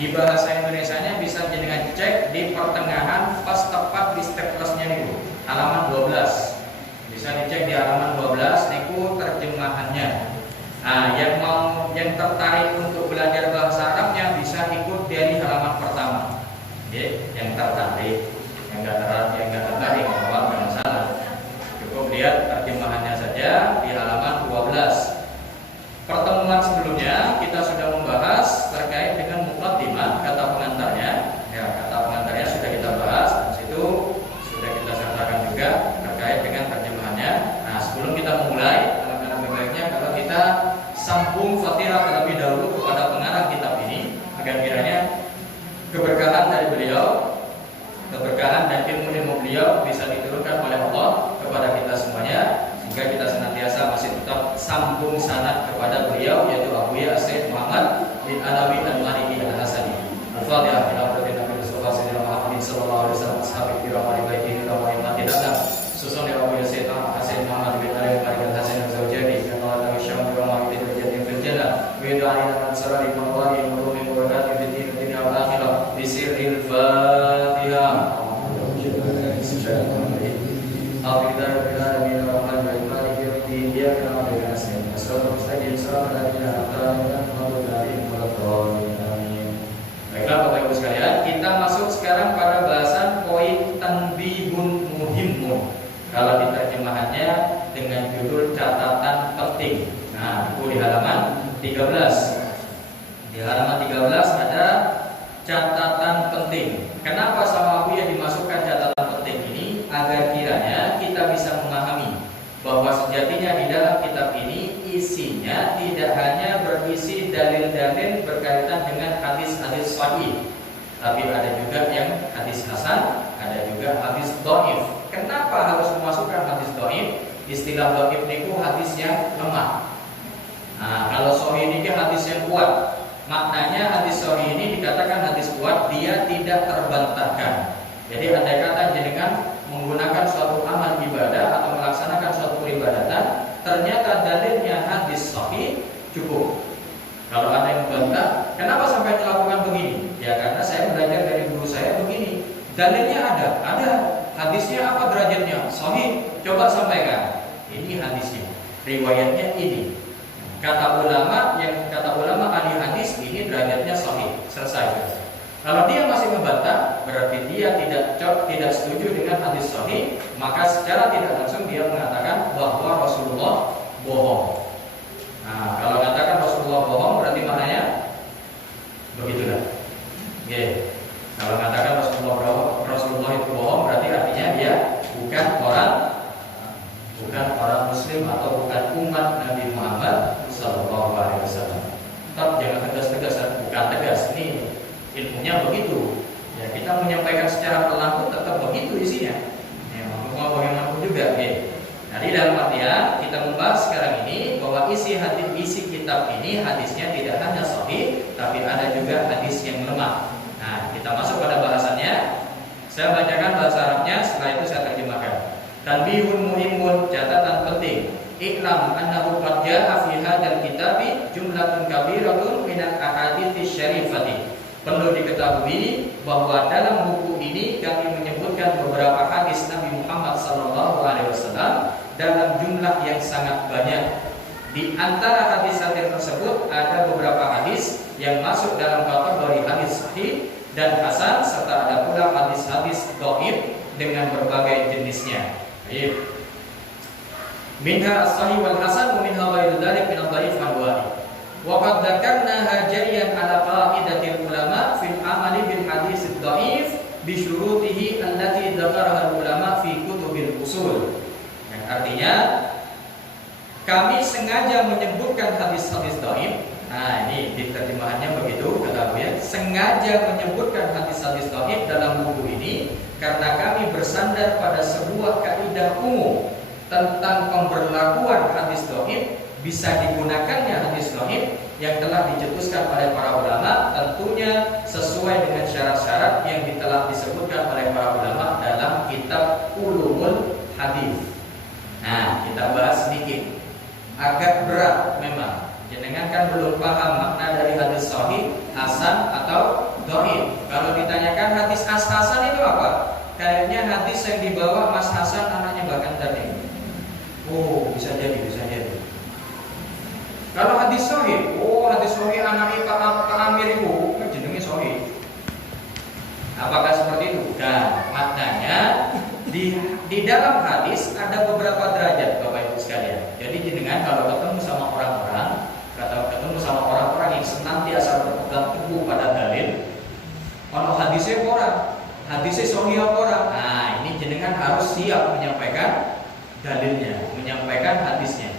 Di bahasa Indonesianya bisa jenengan cek di pertengahan pas tepat di staplernya niku, halaman 12. Bisa dicek di halaman 12 niku terjemahannya. Nah, yang tertarik untuk belajar bahasa Arabnya bisa ikut dari halaman pertama. Oke, yang tertarik, yang enggak tertarik enggak masalah. Cukup lihat terjemahannya saja di halaman 12. Pertemuan sebelumnya kita sudah membahas terkait dengan muqaddimah, kata pengantarnya. Ya, kata pengantarnya sudah kita bahas. Di situ sudah kita sertakan juga terkait dengan terjemahannya. Nah, sebelum kita memulai, alangkah lebih baiknya kalau kita sambung Fatihah terlebih dahulu kepada pengarang kitab ini agar kiranya keberkahan dari beliau, keberkahan dan ilmu-ilmu beliau bisa diturunkan oleh Allah kepada kita semuanya, sehingga kita senantiasa masih tetap sambung sanad kepada beliau, yaitu Abu Ya Sayyid Muhammad bin Alawi Al-Maliki Al-Hasani. Al-Fatihah. Ila Nabi Mustafa sallallahu alaihi wasallam ashabi kiram wa baitihi wa imamatihi. Susun ya Abu Ya Sayyid Muhammad bin Alawi Al-Maliki Al-Hasani zawjadi kana la yasham bi wa bi jannati fil jannah wa yad'alina ansari min wali min barakati fid din dunya wal akhirah bi sirril Fatihah. Baiklah Bapak Ibu sekalian, kita masuk sekarang pada bahasan poin tanbihun muhimun. Kalau diterjemahannya dengan judul catatan penting. Nah, itu di halaman 13. Di halaman 13 ada catatan penting. Kenapa sama Abu ya dimasukkan catatan penting ini? Agar kiranya kita bisa memahami bahwa sejatinya di dalam kitab ini isinya tidak hanya berisi dalil-dalil berkaitan dengan hadis-hadis sahih, tapi ada juga yang hadis hasan, ada juga hadis dhaif. Kenapa harus memasukkan hadis dhaif? Istilah dhaif itu hadis yang lemah. Nah, kalau sahih ini hadis yang kuat. Maknanya hadis sahih ini dikatakan hadis kuat, dia tidak terbantahkan. Jadi andai kata jenengan menggunakan suatu amal ibadah atau melaksanakan suatu peribadatan, ternyata dalilnya hadis sahih, cukup. Kalau ada yang membantah, kenapa sampai melakukan begini? Ya karena saya belajar dari guru saya begini. Dalilnya ada. Hadisnya apa derajatnya? Sahih. Coba sampaikan. Ini hadisnya. Riwayatnya ini. Kata ulama ahli hadis ini derajatnya sahih. Selesai. Kalau dia masih membantah, berarti dia tidak setuju dengan hadis sahih, maka secara tidak langsung dia mengatakan bahwa Rasulullah bohong. Nah, kalau katakan Rasulullah bohong, berarti maknanya begitulah. Oke. Kalau katakan Rasulullah itu bohong, berarti artinya dia bukan orang Muslim atau bukan umat Nabi Muhammad Sallallahu Alaihi Wasallam. Tetap jangan tegas-tegas, bukan tegas. Ini ilmunya begitu. Ya, kita menyampaikan secara pelan pun tetap begitu isinya. Ya, mau bagaimanapun juga. Ya. Nah, di dalam artian kita membahas sekarang ini bahwa isi kitab ini hadisnya tidak hanya sahih, tapi ada juga hadis yang lemah. Nah, kita masuk pada bahasannya. Saya bacakan bahasa Arabnya, setelah itu saya terjemahkan. Tanbihun muhimun, catatan penting. Iklam annahu qad jaa fi hadzal kitabi jumlatun kabiratun min al-ahadits syarifati. Perlu diketahui bahwa dalam buku ini kami menyebutkan beberapa hadis Nabi Muhammad SAW dalam jumlah yang sangat banyak. Di antara hadis-hadis tersebut ada beberapa hadis yang masuk dalam kategori hadis sahih dan hasan, serta ada pula hadis-hadis dhaif dengan berbagai jenisnya. Baik. Minha as-sahih wal hasan wa minha ghairu dzalik min ad-dhaif anwa'i. Wa qad dzakarna jariyan ala qa'idatil ulama fil amali bil hadis ad-dhaif bi syurutihi allati dzakaraha ulama fi kutubil usul. Yang artinya kami sengaja menyebutkan hadis-hadis dhaif. Nah, ini di terjemahannya begitu kata ya. Sengaja menyebutkan hadis-hadis dhaif dalam buku ini karena kami bersandar pada sebuah kaidah umum tentang pemberlakuan hadis dhaif, bisa digunakannya hadis dhaif yang telah dicetuskan oleh para ulama, tentunya sesuai dengan syarat-syarat yang telah disebutkan oleh para ulama dalam kitab Ulumul Hadis. Nah, kita bahas sedikit. Agak berat memang. Jenengan kan belum paham makna dari hadis sahih, hasan atau dhaif. Kalau ditanyakan hadis Hasan itu apa? Kayaknya hadis yang dibawa Mas Hasan anaknya bahkan tadi. Oh, bisa jadi. Kalau hadis sahih, hadis sahih anaknya Pak Amir itu jenenge sahih. Apakah seperti itu? Dan maknanya di dalam hadis ada beberapa derajat, Bapak Ibu sekalian. Jadi jenengan kalau ketemu sama orang-orang yang senantiasa berpegang teguh pada dalil, kalau hadisnya sahih orang. Nah, ini jenengan harus siap menyampaikan dalilnya, menyampaikan hadisnya.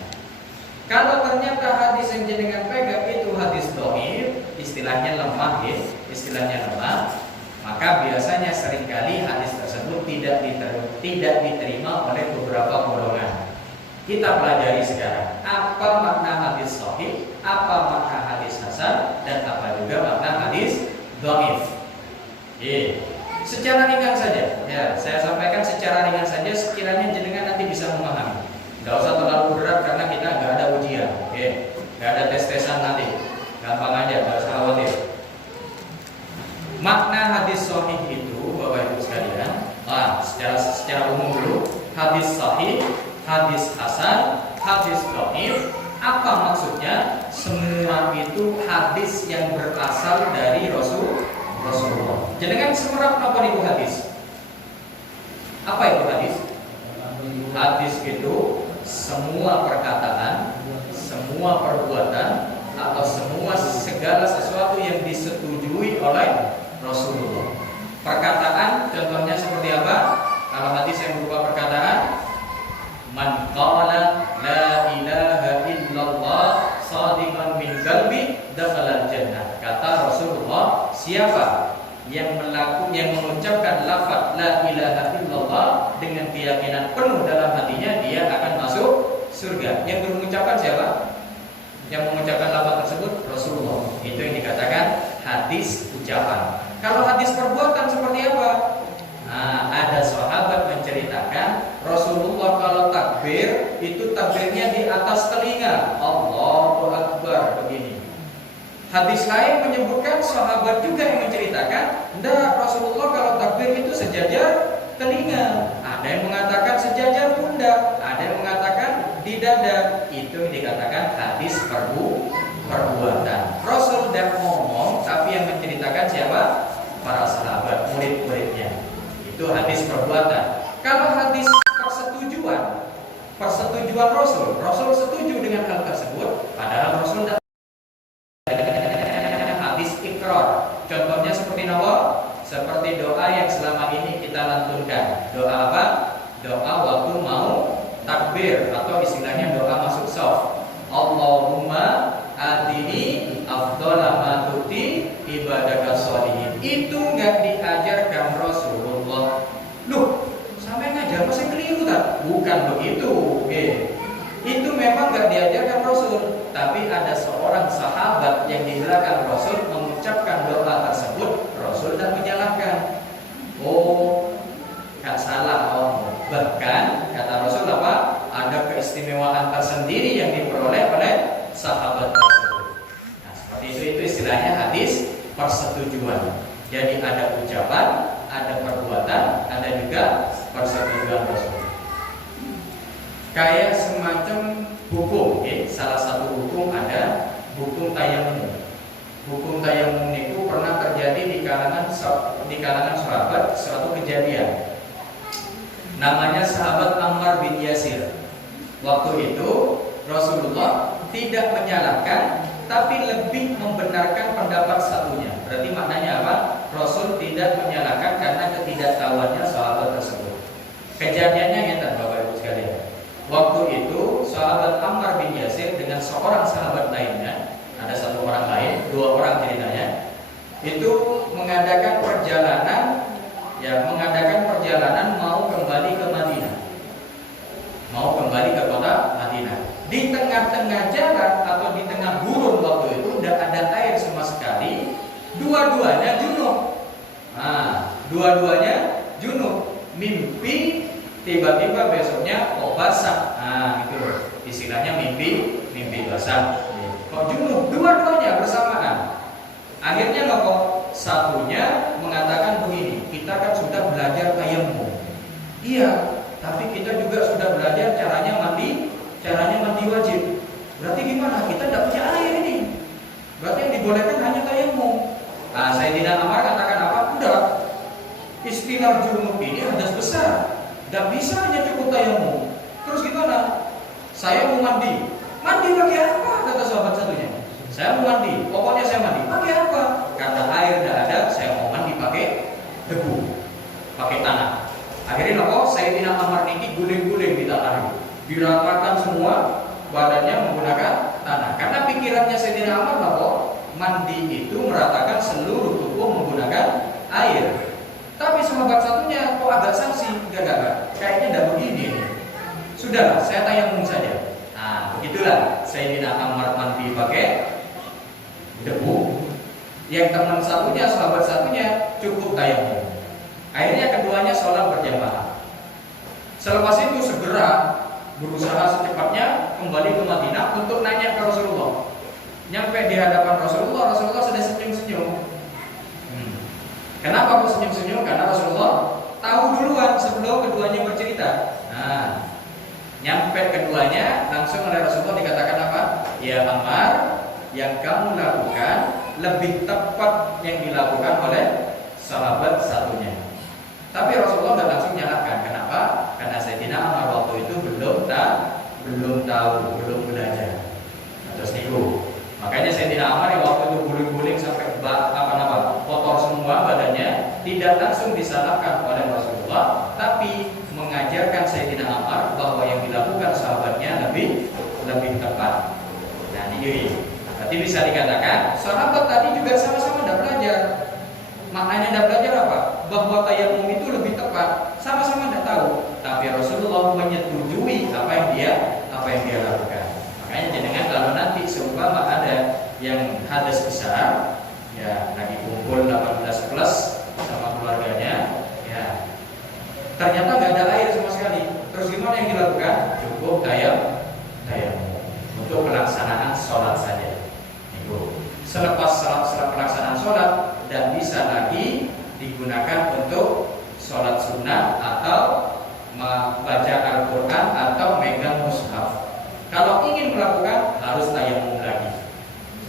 Kalau ternyata hadis yang jenengan pegang itu hadis dhaif, istilahnya lemah, maka biasanya seringkali hadis tersebut tidak diterima oleh beberapa golongan. Kita pelajari sekarang apa makna hadis sahih, apa makna hadis hasan, dan apa juga makna hadis dhaif. Secara ringan saja, ya, saya sampaikan secara ringan saja sekiranya jenengan nanti bisa memahami. Tidak usah terlalu berat karena kita nggak ada ujian, nggak ada tes-tesan nanti, gampang aja, nggak usah khawatir. Makna hadis sahih itu, Bapak Ibu sekalian, secara umum dulu, hadis sahih, hadis hasan, hadis dhaif, apa maksudnya? Semua itu hadis yang berasal dari Rasulullah. Jangan semerap apa itu hadis. Apa itu hadis? Hadis itu semua perkataan, semua perbuatan, atau segala sesuatu yang disetujui oleh Rasulullah. Perkataan contohnya seperti apa? Kalau hadis yang berupa perkataan, man qala la ilaha illallah shadiqan min qalbi dakhala jannah. Kata Rasulullah, siapa yang mengucapkan lafaz la ilaha illallah dengan keyakinan penuh dalam hatinya, dia akan masuk surga. Yang mengucapkan siapa? Yang mengucapkan lafaz tersebut Rasulullah. Itu yang dikatakan hadis ucapan. Kalau hadis perbuatan seperti apa? Nah, ada sahabat menceritakan Rasulullah kalau takbir itu takbirnya di atas telinga, Allahu Akbar, begini. Hadis lain menyebutkan sahabat juga yang menceritakan, enggak, Rasulullah kalau takbir itu sejajar telinga. Ada yang mengatakan sejajar pundak, ada yang mengatakan di dada. Itu yang dikatakan hadis perbuatan. Rasul tidak ngomong, tapi yang menceritakan siapa? Para sahabat, murid-muridnya. Itu hadis perbuatan. Kalau hadis persetujuan Rasul setuju dengan hal tersebut, padahal Rasul tidak. Hadis ikrar, contohnya seperti apa? Seperti doa yang selama ini kita lantunkan. Doa apa? Doa waktu mau takbir, atau istilahnya doa masuk shaf. Allahumma adini afdhala ma tuti ibadaka sholihin. Itu enggak diajarkan Rasulullah. Loh, sampai ngajar masih keliru tak? Bukan begitu. Itu memang enggak diajarkan Rasul, tapi ada seorang sahabat yang di belakang Rasul mengucapkan doa tersebut, Rasul tidak menyalahkan. Enggak salah. Bahkan kata Rasul apa? Ada keistimewaan tersendiri yang diperoleh oleh sahabat tersebut. Nah, seperti itu istilahnya hadis persetujuan. Jadi ada ucapan, ada perbuatan, ada juga persetujuan Rasul. Kayak semacam hukum, salah satu hukum ada hukum tayamum. Hukum tayamum itu pernah terjadi di kalangan sahabat suatu kejadian. Namanya sahabat Ammar bin Yasir. Waktu itu Rasulullah tidak menyalahkan, tapi lebih membenarkan pendapat satunya. Berarti maknanya apa? Rasul tidak menyalahkan karena ketidaktahuannya sahabat tersebut. Kejadiannya yang Bapak Ibu sekalian. Waktu itu sahabat Ammar bin Yasir dengan seorang sahabat lainnya, ada satu orang lain, dua orang ceritanya, itu mengadakan perjalanan mau kembali ke Madinah. Mau kembali ke kota Madinah. Di tengah-tengah jalan atau di tengah gurun waktu itu tidak ada air sama sekali. Dua-duanya junub. Mimpi tiba-tiba besoknya basah. Itu istilahnya mimpi basah. Kok junub? Dua-duanya bersamaan. Akhirnya satunya mengatakan begini, kita kan sudah belajar tayamum. Iya, tapi kita juga sudah belajar caranya mandi wajib. Berarti gimana? Kita tidak punya air ini. Berarti yang dibolehkan hanya tayamum. Nah, Sayyidina Amar katakan apa? Udah, istilah junub ini hadas besar, tidak bisa hanya cukup tayamum. Terus gimana? Saya mau mandi. Mandi pakai apa? Kata sahabat satunya. Saya mau mandi. Pokoknya saya mandi. Pakai apa? Kata air tidak ada. Saya mau mandi pakai debu, pakai tanah. Akhirnya Sayyidina Amar niki guling-guling di tanah, diratakan semua badannya menggunakan tanah. Karena pikirannya Sayyidina Amar mandi itu meratakan seluruh tubuh menggunakan air. Tapi sahabat satunya kok agak sanksi, enggak, kayaknya tidak begini. Sudahlah, saya tayamum saja. Nah, begitulah Sayyidina Amar mandi pakai debu. Yang teman satunya, sahabat satunya cukup tayamum. Akhirnya keduanya sholat berjamaah. Selepas itu segera berusaha secepatnya kembali ke Madinah untuk nanya ke Rasulullah. Nyampe di hadapan Rasulullah, Rasulullah sudah senyum-senyum. Kenapa kok senyum-senyum? Karena Rasulullah tahu duluan sebelum keduanya bercerita. Nah, nyampe keduanya langsung oleh Rasulullah dikatakan apa? Ya Ammar, yang kamu lakukan lebih tepat yang dilakukan oleh sahabat satunya. Tapi Rasulullah tidak langsung nyalakan. Kenapa? Karena Sayyidina Ammar waktu itu belum tahu, belum belajar. Terus niku. Makanya Sayyidina Ammar yang waktu itu guling-guling sampai kotor semua badannya, tidak langsung disalahkan oleh Rasulullah, tapi mengajarkan Sayyidina Ammar bahwa yang dilakukan sahabatnya lebih tepat. Nah ini, berarti bisa dikatakan sahabat tadi juga sama-sama tidak belajar. Maknanya tidak belajar apa? Bahwa tayamum itu lebih tepat, sama-sama tidak tahu. Tapi Rasulullah menyetujui apa yang dia lakukan. Makanya jenengan kalau nanti seumpama ada yang hadas besar, ya lagi kumpul 18 plus sama keluarganya, ya ternyata nggak ada air sama sekali. Terus gimana yang dilakukan? Cukup tayamum untuk pelaksanaan sholat saja. Itu selepas pelaksanaan sholat dan bisa lagi digunakan untuk sholat sunnah atau membaca Al-Quran atau megang mushaf. Kalau ingin melakukan harus tayamum lagi.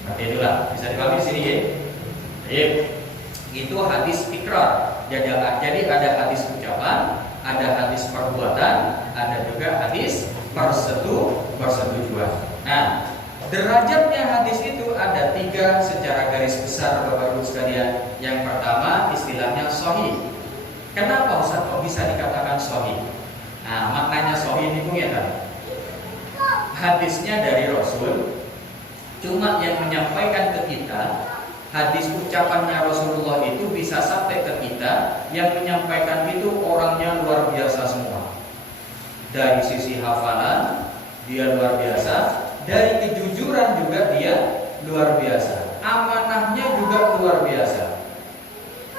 Seperti itulah, bisa dipahami di sini ya. Itu hadis ikrar. Jadi ada hadis ucapan, ada hadis perbuatan, ada juga hadis persetujuan. Nah, derajatnya hadis itu ada 3 secara garis besar Bapak Ibu sekalian. Yang pertama istilahnya sahih. Kenapa Ustaz kok bisa dikatakan sahih? Nah, maknanya sahih itu ya kan? Hadisnya dari Rasul, cuma yang menyampaikan ke kita, hadis ucapannya Rasulullah itu bisa sampai ke kita, yang menyampaikan itu orangnya luar biasa semua. Dari sisi hafalan dia luar biasa, dari kejujuran juga dia luar biasa, amanahnya juga luar biasa.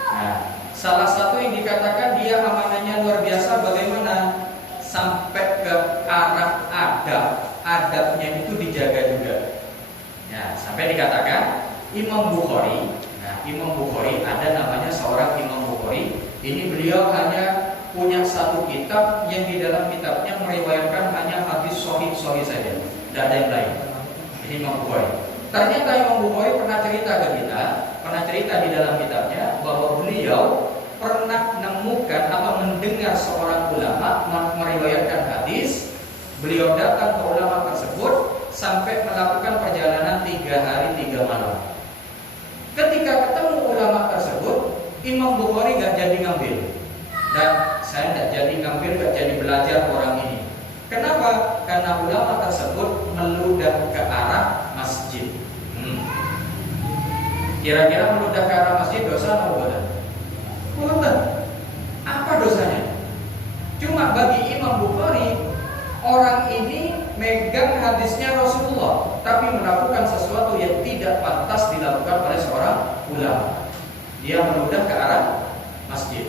Nah, salah satu yang dikatakan dia amanahnya luar biasa bagaimana? Sampai ke arah adabnya itu dijaga juga. Nah, sampai dikatakan Imam Bukhari. Nah, Imam Bukhari ada namanya seorang Imam Bukhari. Ini beliau hanya punya satu kitab yang di dalam kitabnya meriwayatkan hanya hadis sahih saja, tidak ada yang lain. Ini Imam Bukhari. Ternyata Imam Bukhari pernah cerita di dalam kitabnya bahwa beliau pernah menemukan atau mendengar seorang ulama meriwayatkan hadis. Beliau datang ke ulama tersebut sampai melakukan perjalanan 3 hari 3 malam. Ketika ketemu ulama tersebut, Imam Bukhari gak jadi ngambil. Dan saya gak jadi ngambil, gak jadi belajar orang ini. Kenapa? Karena ulama tersebut meludah ke arah masjid. Kira-kira meludah ke arah masjid dosa atau bukan? Bukan. Apa dosanya? Cuma bagi Imam Bukhari, orang ini megang hadisnya Rasulullah, tapi melakukan sesuatu yang tidak pantas dilakukan oleh seorang ulama. Dia meludah ke arah masjid.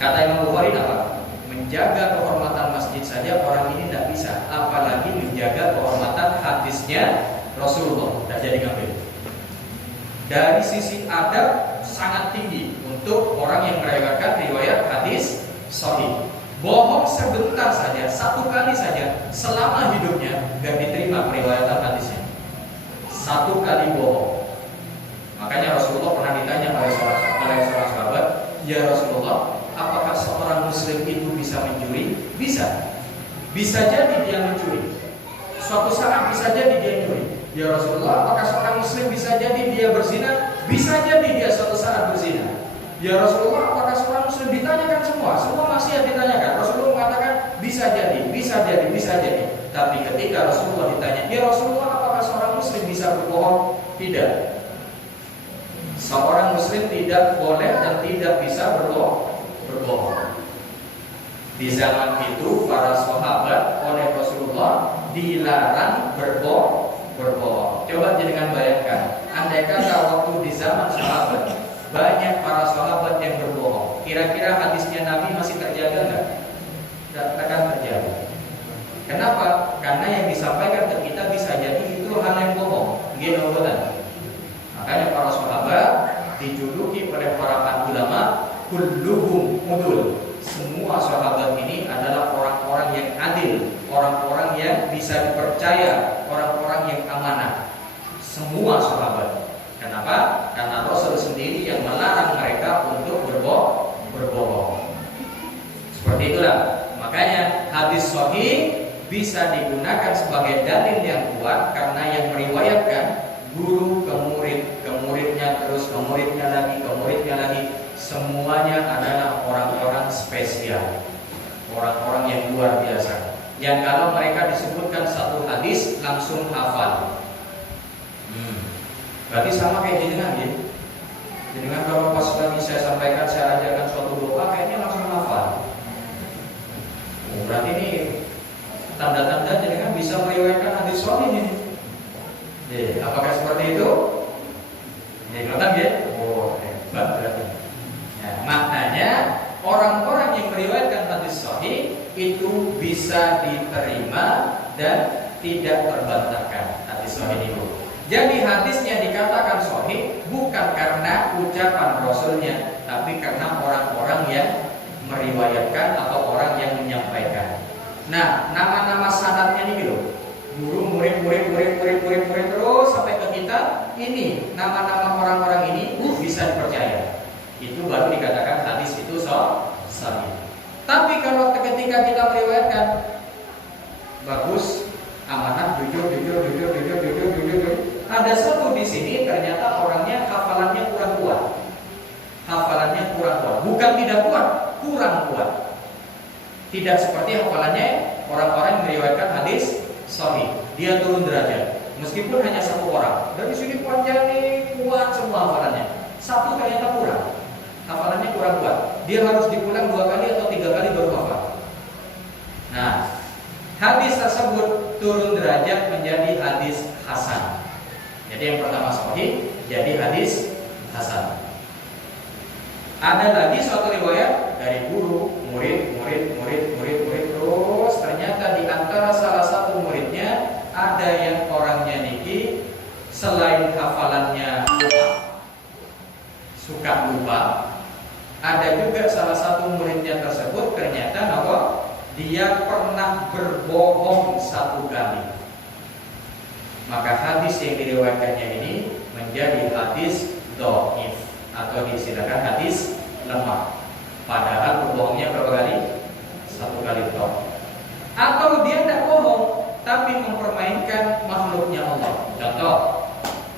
Kata Imam Bukhari apa? Menjaga kehormatan masjid saja orang ini tidak bisa, apalagi menjaga kehormatan hadisnya Rasulullah. Tidak jadi ngambil. Dari sisi adab sangat tinggi untuk orang yang meriwayatkan riwayat hadis sahih. Bohong sebentar saja, satu kali saja selama hidupnya gak diterima periwayatan hadisnya. Satu kali bohong. Makanya Rasulullah pernah ditanya oleh seorang sahabat, "Ya Rasulullah, apakah seorang muslim itu bisa mencuri?" Bisa. Bisa jadi dia mencuri. Suatu saat bisa jadi dia mencuri. "Ya Rasulullah, apakah seorang muslim bisa jadi dia berzina?" Bisa jadi dia suatu saat berzina. "Ya Rasulullah, apakah seorang muslim?" Ditanyakan semua maksiat ditanyakan. Rasulullah mengatakan bisa jadi, bisa jadi, bisa jadi. Tapi ketika Rasulullah ditanya, "Ya Rasulullah, apakah seorang muslim bisa berbohong?" Tidak. Seorang muslim tidak boleh dan tidak bisa berbohong. Di zaman itu para sahabat oleh Rasulullah dilarang berbohong. Coba jangan bayangkan, andai kata waktu di zaman sahabat banyak para sahabat yang berbohong, kira-kira hadisnya Nabi masih terjaga enggak? Tidak akan terjaga. Kenapa? Karena yang disampaikan ke kita bisa jadi itu hal yang bohong, genogotan. Makanya para sahabat dijuluki oleh para ulama kulluhum udul. Semua sahabat ini adalah orang-orang yang adil, orang-orang yang bisa dipercaya, orang-orang yang amanah. Semua sahabat. Kenapa? Karena Rasul sendiri yang melarang mereka untuk berbohong. Seperti itulah. Makanya hadis sahih bisa digunakan sebagai dalil yang kuat karena yang meriwayatkan guru ke murid, ke muridnya terus ke muridnya lagi, semuanya adalah orang-orang spesial, orang-orang yang luar biasa. Yang kalau mereka disebutkan satu hadis langsung hafal. Berarti sama kayak jenengan ya. Jenengan kalau pas lagi saya sampaikan, saya ajarkan suatu doa, kayaknya langsung hafal. Berarti ini tanda-tanda jenengan bisa meriwayatkan hadis sahih ini. Apakah seperti itu? Kelihatan ya? Oh, hebat berarti. Nah, maknanya orang-orang yang meriwayatkan hadis sahih itu bisa diterima dan tidak terbantahkan hadis sahih itu. Jadi hadisnya dikatakan sahih bukan karena ucapan Rasulnya, tapi karena orang-orang yang meriwayatkan atau orang yang menyampaikan. Nah, nama-nama sanadnya ini loh. Guru, murid terus sampai ke kita. Ini nama-nama orang-orang ini bisa dipercaya. Itu baru dikatakan hadis itu sahih. Tapi kalau ketika kita meriwayatkan bagus, amanah, jujur, ada satu di sini ternyata orangnya hafalannya kurang kuat. Bukan tidak kuat, kurang kuat. Tidak seperti hafalannya orang-orang yang meriwayatkan hadis sahih. Dia turun derajat. Meskipun hanya satu orang. Dari sini panjang nih, kuat semua hafalannya. Satu ternyata kurang. Hafalannya kurang kuat. Dia harus diulang 2 kali atau 3 kali baru hafal. Nah, hadis tersebut turun derajat menjadi hadis hasan. Jadi yang pertama sahih, jadi hadis hasan. Ada lagi suatu riwayat dari guru, murid, terus ternyata di antara salah satu muridnya ada yang orangnya niki selain hafalannya suka lupa, ada juga salah satu muridnya tersebut ternyata dia pernah berbohong 1 kali. Maka hadis yang diriwayatkannya ini menjadi hadis dhaif atau diistilahkan hadis lemah. Padahal berbohongnya berapa kali? 1 kali doang. Atau dia tidak bohong tapi mempermainkan makhluknya Allah. Contoh,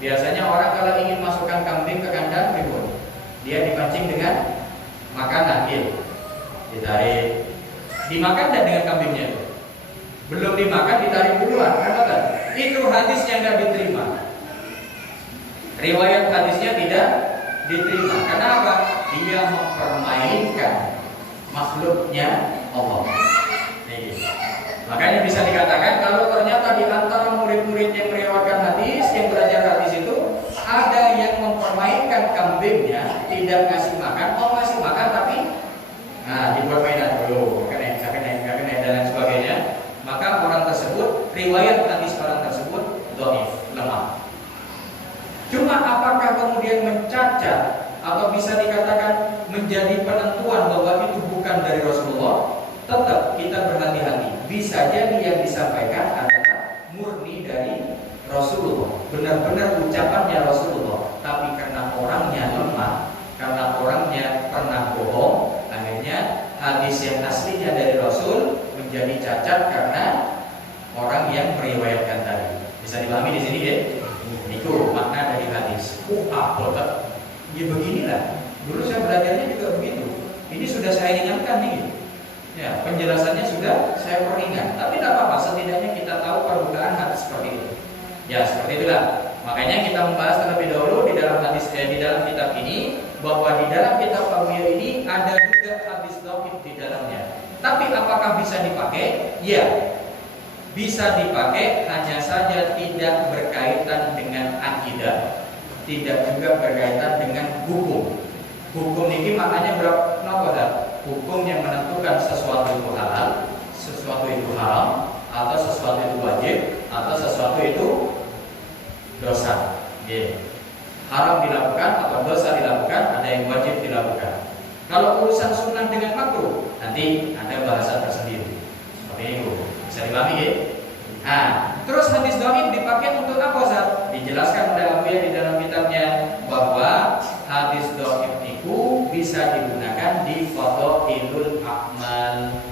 biasanya orang kalau ingin masukkan kambing ke kandang ribut, dia dipancing dengan makanan, ditarik, dimakan dan dengan kambingnya itu. Belum dimakan ditarik duluan, kan? Itu hadisnya tidak diterima. Riwayat hadisnya tidak diterima. Kenapa? Dia mempermainkan makhluknya Allah. Makanya bisa dikatakan kalau ternyata di antara murid-murid yang meriwayatkan hadis, yang belajar hadis itu ada yang mempermainkan kambingnya, tidak ngasih makan, mau ngasih makan tapi dibuat mainan dulu, kena dan lain sebagainya. Maka orang tersebut, riwayat hadis orang tersebut dhaif, lemah. Cuma apakah kemudian mencacat atau penentuan bahwa itu bukan dari Rasulullah, tetap kita berhati-hati. Bisa jadi yang disampaikan adalah murni dari Rasulullah, benar-benar ucapannya Rasulullah, tapi karena orangnya lemah, karena orangnya pernah bohong, akhirnya hadis yang aslinya dari Rasul menjadi cacat karena orang yang meriwayatkan tadi. Bisa dipahami di sini ya? Itu makna dari hadis. Betul. Ya beginilah. Dulu saya belajarnya juga begitu. Ini sudah saya ingatkan nih. Ya, penjelasannya sudah saya peringat. Tapi tidak apa-apa, setidaknya kita tahu permukaan hadis seperti itu. Ya, seperti itulah. Makanya kita membahas terlebih dahulu di dalam hadis di dalam kitab ini, bahwa di dalam kitab Al-Mu'ya ini ada juga hadis dhaif di dalamnya. Tapi apakah bisa dipakai? Ya. Bisa dipakai, hanya saja tidak berkaitan dengan akidah, tidak juga berkaitan dengan hukum. Hukum ini maknanya berapa? Hukum yang menentukan sesuatu itu halal, sesuatu itu haram, atau sesuatu itu wajib, atau sesuatu itu dosa. Haram dilakukan atau dosa dilakukan, ada yang wajib dilakukan. Kalau urusan sunnah dengan makruh, nanti ada bahasa tersendiri. Seperti itu. Bisa dipahami ya? Nah, terus hadis dhaif dipakai untuk apa, Ustaz? Dijelaskan oleh Al-Mu'ya di dalam kitabnya bahwa hadis dhaif itu bisa digunakan di fadhailul a'mal,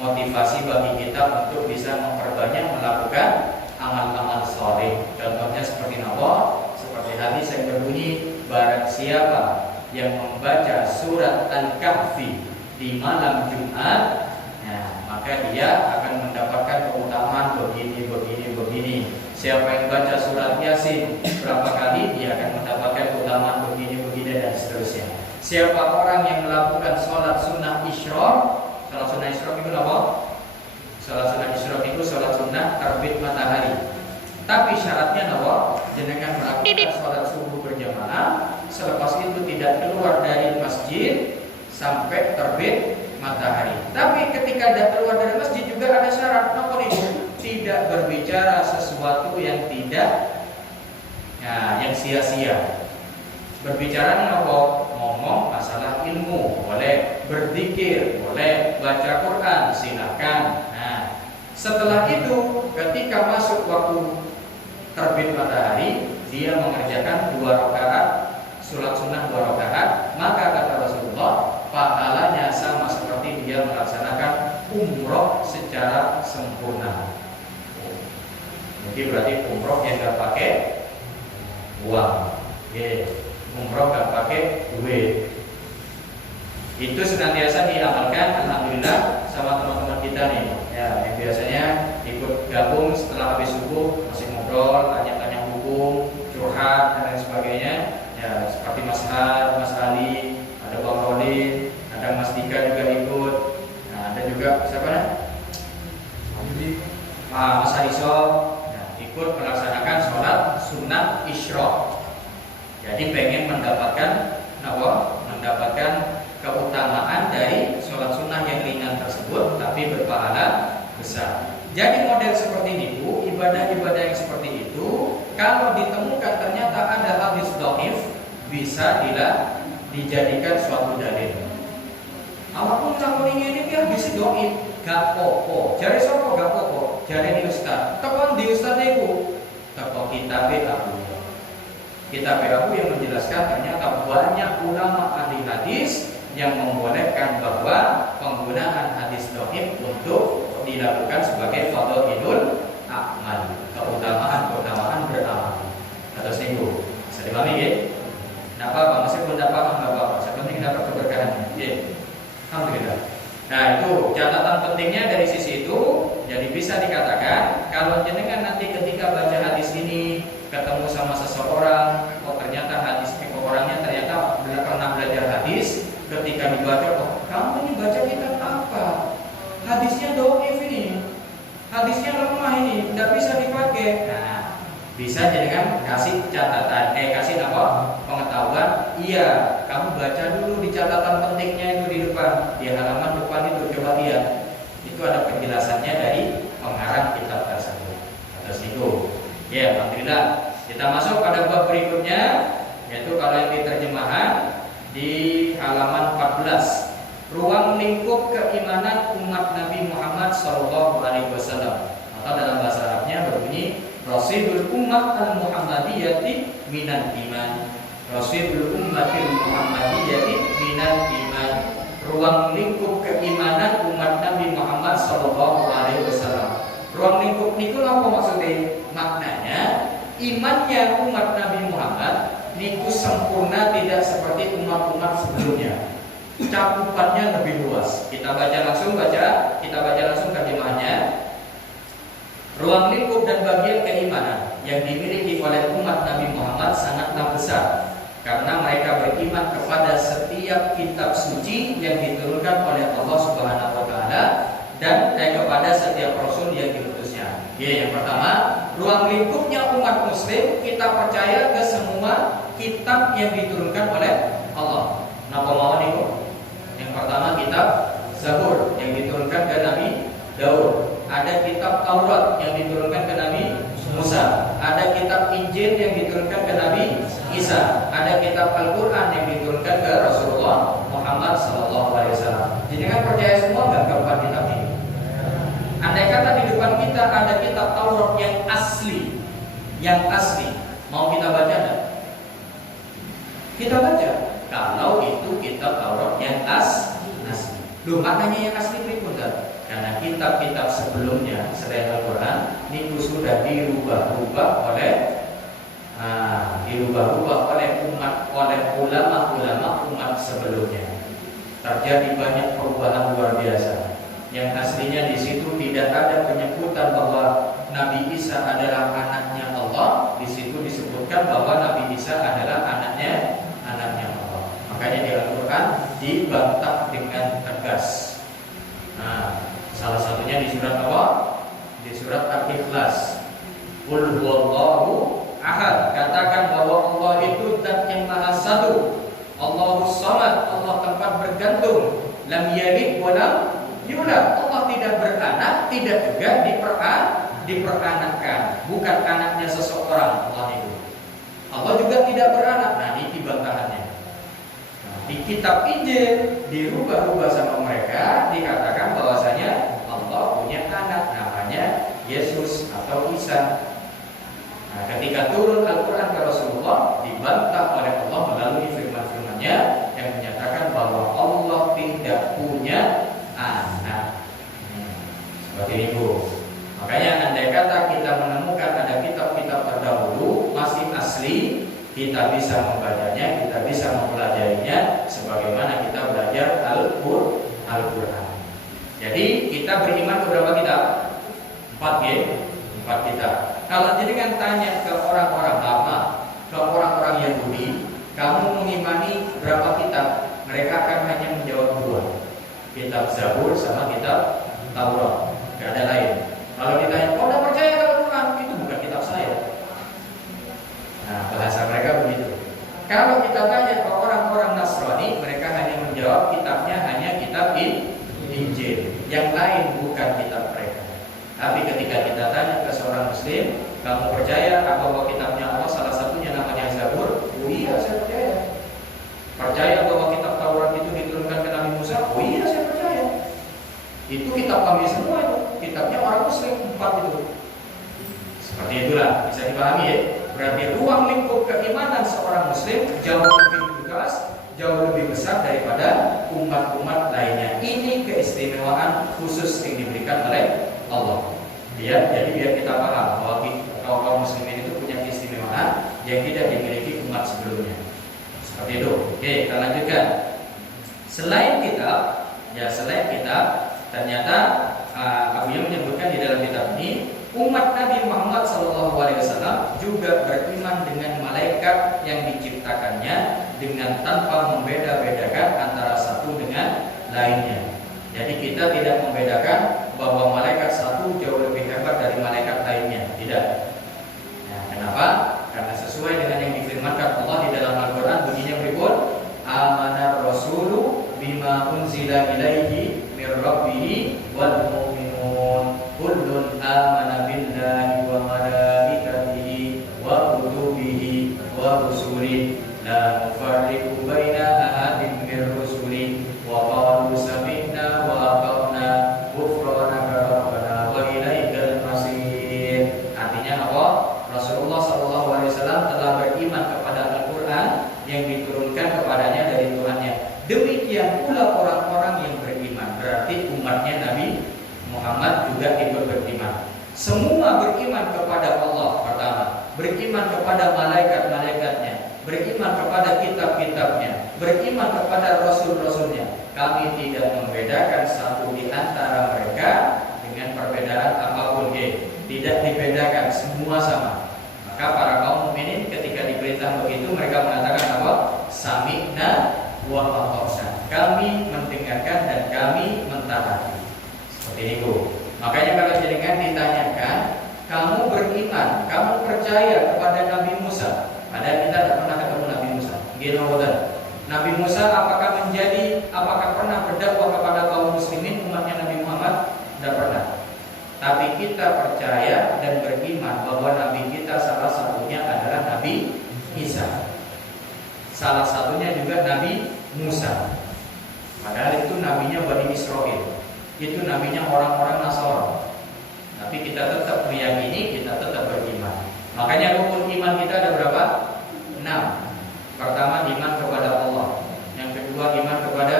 motivasi bagi kita untuk bisa memperbanyak melakukan amal-amal saleh. Contohnya seperti apa? Seperti hadis yang berbunyi, barang siapa yang membaca surat Al-Kahfi di malam Jumat, maka dia akan mendapatkan keutamaan begini. Siapa yang baca surat Yasin berapa kali, dia akan mendapatkan keutamaan begini dan seterusnya. Siapa orang yang melakukan sholat sunnah isyraq, sholat sunnah isyraq itu apa? Sholat sunnah isyraq itu sholat sunnah terbit matahari. Tapi syaratnya apa? Jenengan melakukan sholat subuh berjamaah, selepas itu tidak keluar dari masjid sampai terbit matahari. Tapi ketika dia keluar dari masjid juga ada syarat, apa itu? Tidak berbicara sesuatu yang tidak, yang sia-sia. Berbicara apa? Ngomong masalah ilmu, boleh berzikir, boleh baca Quran, silakan. Nah, setelah itu ketika masuk waktu terbit matahari, dia mengerjakan 2 rakaat sholat sunnah 2 rakaat, maka kata Rasulullah, pahalanya sama seperti dia melaksanakan umroh secara sempurna. Jadi berarti umroh yang gak pakai uang, umroh gak pakai duit. Itu senantiasa diamalkan, alhamdulillah, sama teman-teman kita nih, ya, yang biasanya ikut gabung setelah habis subuh, masih ngobrol, tanya-tanya hukum, curhat dan lain sebagainya. Ya, seperti Mas Har, Mas Ali, ada Bang Roni, ada Mas Dika juga ikut. Nah, ada juga siapa nih? Mas Hariso, ikut melaksanakan sholat sunnah isyraq. Jadi pengen mendapatkan keutamaan dari sholat sunnah yang ringan tersebut, tapi berpahala besar. Jadi model seperti itu, ibadah-ibadah yang seperti itu, kalau ditemukan ternyata ada hadis dhaif, bisa dijadikan suatu dalil. Apapun lamun ini bisa dhaif, gak apa-apa. Jare sapa gak apa-apa? Jare ni ustaz. Tekon di ustaz niku teko kitab Abu. Kitab Abu yang menjelaskan ternyata banyak ulama ahli hadis yang membolehkan bahwa penggunaan hadis dhaif untuk dilakukan sebagai fadhailul a'mal, keutamaan beramal. Atas niku bisa dipahami ya? Tidak apa-apa, meskipun tidak paham tidak apa-apa. Saya penting dapat keberkahan. Alhamdulillah. Nah, itu catatan pentingnya dari sisi itu. Jadi bisa dikatakan kalau jenengan nanti ketika baca hadis ini ketemu sama seseorang, ternyata hadis orangnya ternyata pernah belajar hadis, ketika dibaca, kamu ini baca kitab apa? Hadisnya dhaif ini, hadisnya lemah ini, tidak bisa dipakai. Nah, bisa jenengan kasih catatan, kasih apa? Pengetahuan. Iya, kamu baca dulu di catatan pentingnya itu di depan, di halaman depan itu, coba lihat. Itu ada penjelasannya dari pengarang kitab tersebut. Atas itu, ya, alhamdulillah. Kita masuk pada bab berikutnya, yaitu kalau yang di terjemahan di halaman 14. Ruang lingkup keimanan umat Nabi Muhammad SAW, atau dalam bahasa Arabnya berbunyi Rasidul Ummah al-Muhammadiyyati minal iman. Rasidul Ummatil Muhammadiyyati minal iman. Ruang lingkup keimanan umat Nabi Muhammad SAW. Ruang lingkup niku apa maksudnya? Maknanya imannya umat Nabi Muhammad niku sempurna, tidak seperti umat-umat sebelumnya. Cakupannya lebih luas. Kita baca langsung terjemahannya. Ruang lingkup dan bagian keimanan yang dimiliki oleh umat Nabi Muhammad sangatlah besar, karena mereka beriman kepada setiap kitab suci yang diturunkan oleh Allah Subhanahu wa taala dan kepada setiap rasul yang diutusnya. Yang pertama, ruang lingkupnya umat muslim, kita percaya ke semua kitab yang diturunkan oleh Allah. Napa mawon niku? Yang pertama kitab Zabur yang diturunkan ke Nabi Daud. Ada kitab Taurat yang diturunkan ke Nabi Musa. Ada kitab Injil yang diturunkan ke Nabi Isa. Ada kitab Al-Quran yang diturunkan ke Rasulullah Muhammad SAW. Jadi kan percaya semua nggak keempat kitab ini? Andai kata di depan kita ada kitab Taurat yang asli, mau kita baca enggak? Kita baca. Kalau itu kitab Taurat yang asli. Loh, maknanya yang asli benar. Karena kitab-kitab sebelumnya selain Al-Quran niku sudah dirubah-rubah oleh ulama-ulama umat sebelumnya. Terjadi banyak perubahan luar biasa. Yang aslinya di situ tidak ada penyebutan bahwa Nabi Isa adalah anaknya Allah. Di situ disebutkan bahwa Nabi Isa adalah anaknya Allah. Makanya di Al-Quran dibantah dengan tegas. Salah satunya di surat apa? Di surat Al-Ikhlas. Qul huwallahu ahad. Katakan bahwa Allah itu zat yang maha satu. Allahus samad, Allah tempat bergantung. Lam yalid wa lam yulad. Allah tidak beranak, tidak juga diperanakkan. Bukan anaknya seseorang Allah itu. Allah juga tidak beranak. Nah, ini bantahannya. Di kitab Injil dirubah-rubah sama mereka, dikatakan bahwasanya Allah punya anak namanya Yesus atau Isa. Nah, ketika turun Al-Quran ke Rasulullah, dibantah oleh Allah melalui firman-firman-Nya yang menyatakan bahwa Allah tidak punya anak. Seperti itu. Makanya andai kata kita menemukan ada kitab-kitab terdahulu masih asli, kita bisa membacanya, kita bisa mempelajarinya sebagaimana kita belajar Al-Quran. Jadi kita beriman ke berapa kitab? 4 kitab. Kalau jenengan tanya ke orang-orang lama, ke orang-orang Yahudi, kamu mengimani berapa kitab? Mereka akan hanya menjawab 2, kitab Zabur sama kitab Taurat. Gak ada lain. Kalau ditanya, udah percaya ke Al-Quran? Itu bukan kitab saya. Nah, bahasa mereka begitu. Kalau kita tanya ke orang-orang Nasrani, mereka hanya menjawab kitabnya hanya kitab Injil. Yang lain bukan kitab mereka. Tapi ketika kita tanya ke seorang Muslim, kamu percaya bahwa kitabnya Allah salah satunya namanya Zabur? Oh iya, saya percaya. Percaya bahwa kitab Taurat itu diturunkan ke Nabi Musa? Oh iya, saya percaya. Itu kitab kami semua itu. Kitabnya orang Muslim 4 itu. Seperti itulah, bisa dipahami ya. Berarti ruang lingkup keimanan seorang Muslim jauh lebih luas, jauh lebih besar daripada umat-umat lainnya. Ini keistimewaan khusus yang diberikan oleh Allah. Jadi biar kita paham bahwa kaum muslimin itu punya keistimewaan yang tidak dimiliki umat sebelumnya. Seperti itu. Oke, kita lanjutkan. Selain kitab, ternyata Abu Yahya menyebutkan di dalam kitab ini, umat Nabi Muhammad SAW juga beriman dengan malaikat yang diciptakannya dengan tanpa membeda-bedakan antara satu dengan lainnya. Jadi kita tidak membedakan bahwa malaikat satu jauh lebih hebat dari malaikat lainnya. Tidak. Nah, kenapa? Karena sesuai dengan yang difirmankan Allah di dalam Al-Quran, bunyinya berikut, amanar rasulu bima unzila ilaihi mir rabbihi wal mu'minun kullun amana billahi wa malaikatihi wa kutubihi wa rusulihi la nufarriqu baina ahadin mir qalu sami'na wa ata'na ghufranaka rabbana wa ilaikal masir. Artinya apa? Rasulullah SAW telah beriman kepada Al-Quran yang diturunkan kepadanya dari Tuhannya. Demikian pula orang-orang yang beriman. Berarti umatnya Nabi Muhammad juga ikut beriman. Semua beriman kepada Allah pertama, beriman kepada malaikat-malaikatnya, beriman kepada kitab-kitabnya, beriman kepada rasul-rasulnya. Kami tidak membedakan satu di antara mereka dengan perbedaan apapun. Tidak dibedakan, semua sama. Maka para kaum mukminin ketika diberitahu begitu, mereka mengatakan apa? Sami'na wa ata'na. Kami mendengarkan dan kami mentaati. Seperti itu. Makanya kalau jenengan ditanyakan, kamu beriman, kamu percaya kepada Nabi Musa. Padahal kita tidak pernah ketemu Nabi Musa. Nabi Musa apakah pernah berdakwah kepada kaum muslimin umatnya Nabi Muhammad? Tidak pernah. Tapi kita percaya dan beriman bahwa Nabi kita salah satunya adalah Nabi Isa. Salah satunya juga Nabi Musa. Padahal itu nabinya Bani Israel. Itu nabinya orang-orang Nasrani. Tapi kita tetap meyakini, kita tetap beriman. Makanya rukun iman kita ada berapa? 6. Pertama, iman kepada Allah. Yang kedua, iman kepada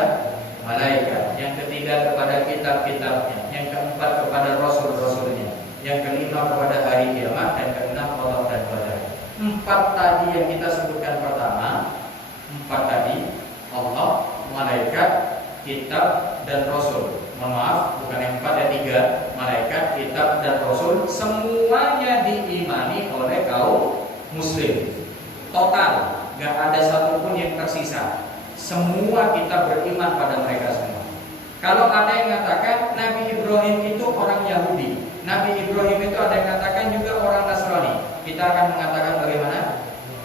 malaikat. Yang ketiga, kepada kitab-kitabnya. Yang keempat, kepada rasul-rasulnya. Yang kelima, kepada hari kiamat. Dan keenam, qada dan qadar. 4 tadi yang kita sebutkan pertama, 4 tadi, Allah, malaikat, kitab, dan rasul. Mohon maaf, bukan yang 4 ya, 3. Malaikat, kitab, dan rasul semuanya diimani oleh kaum muslim. Total, gak ada satupun yang tersisa. Semua kita beriman pada mereka semua. Kalau ada yang mengatakan Nabi Ibrahim itu orang Yahudi, Nabi Ibrahim itu ada yang mengatakan juga orang Nasrani, kita akan mengatakan bagaimana?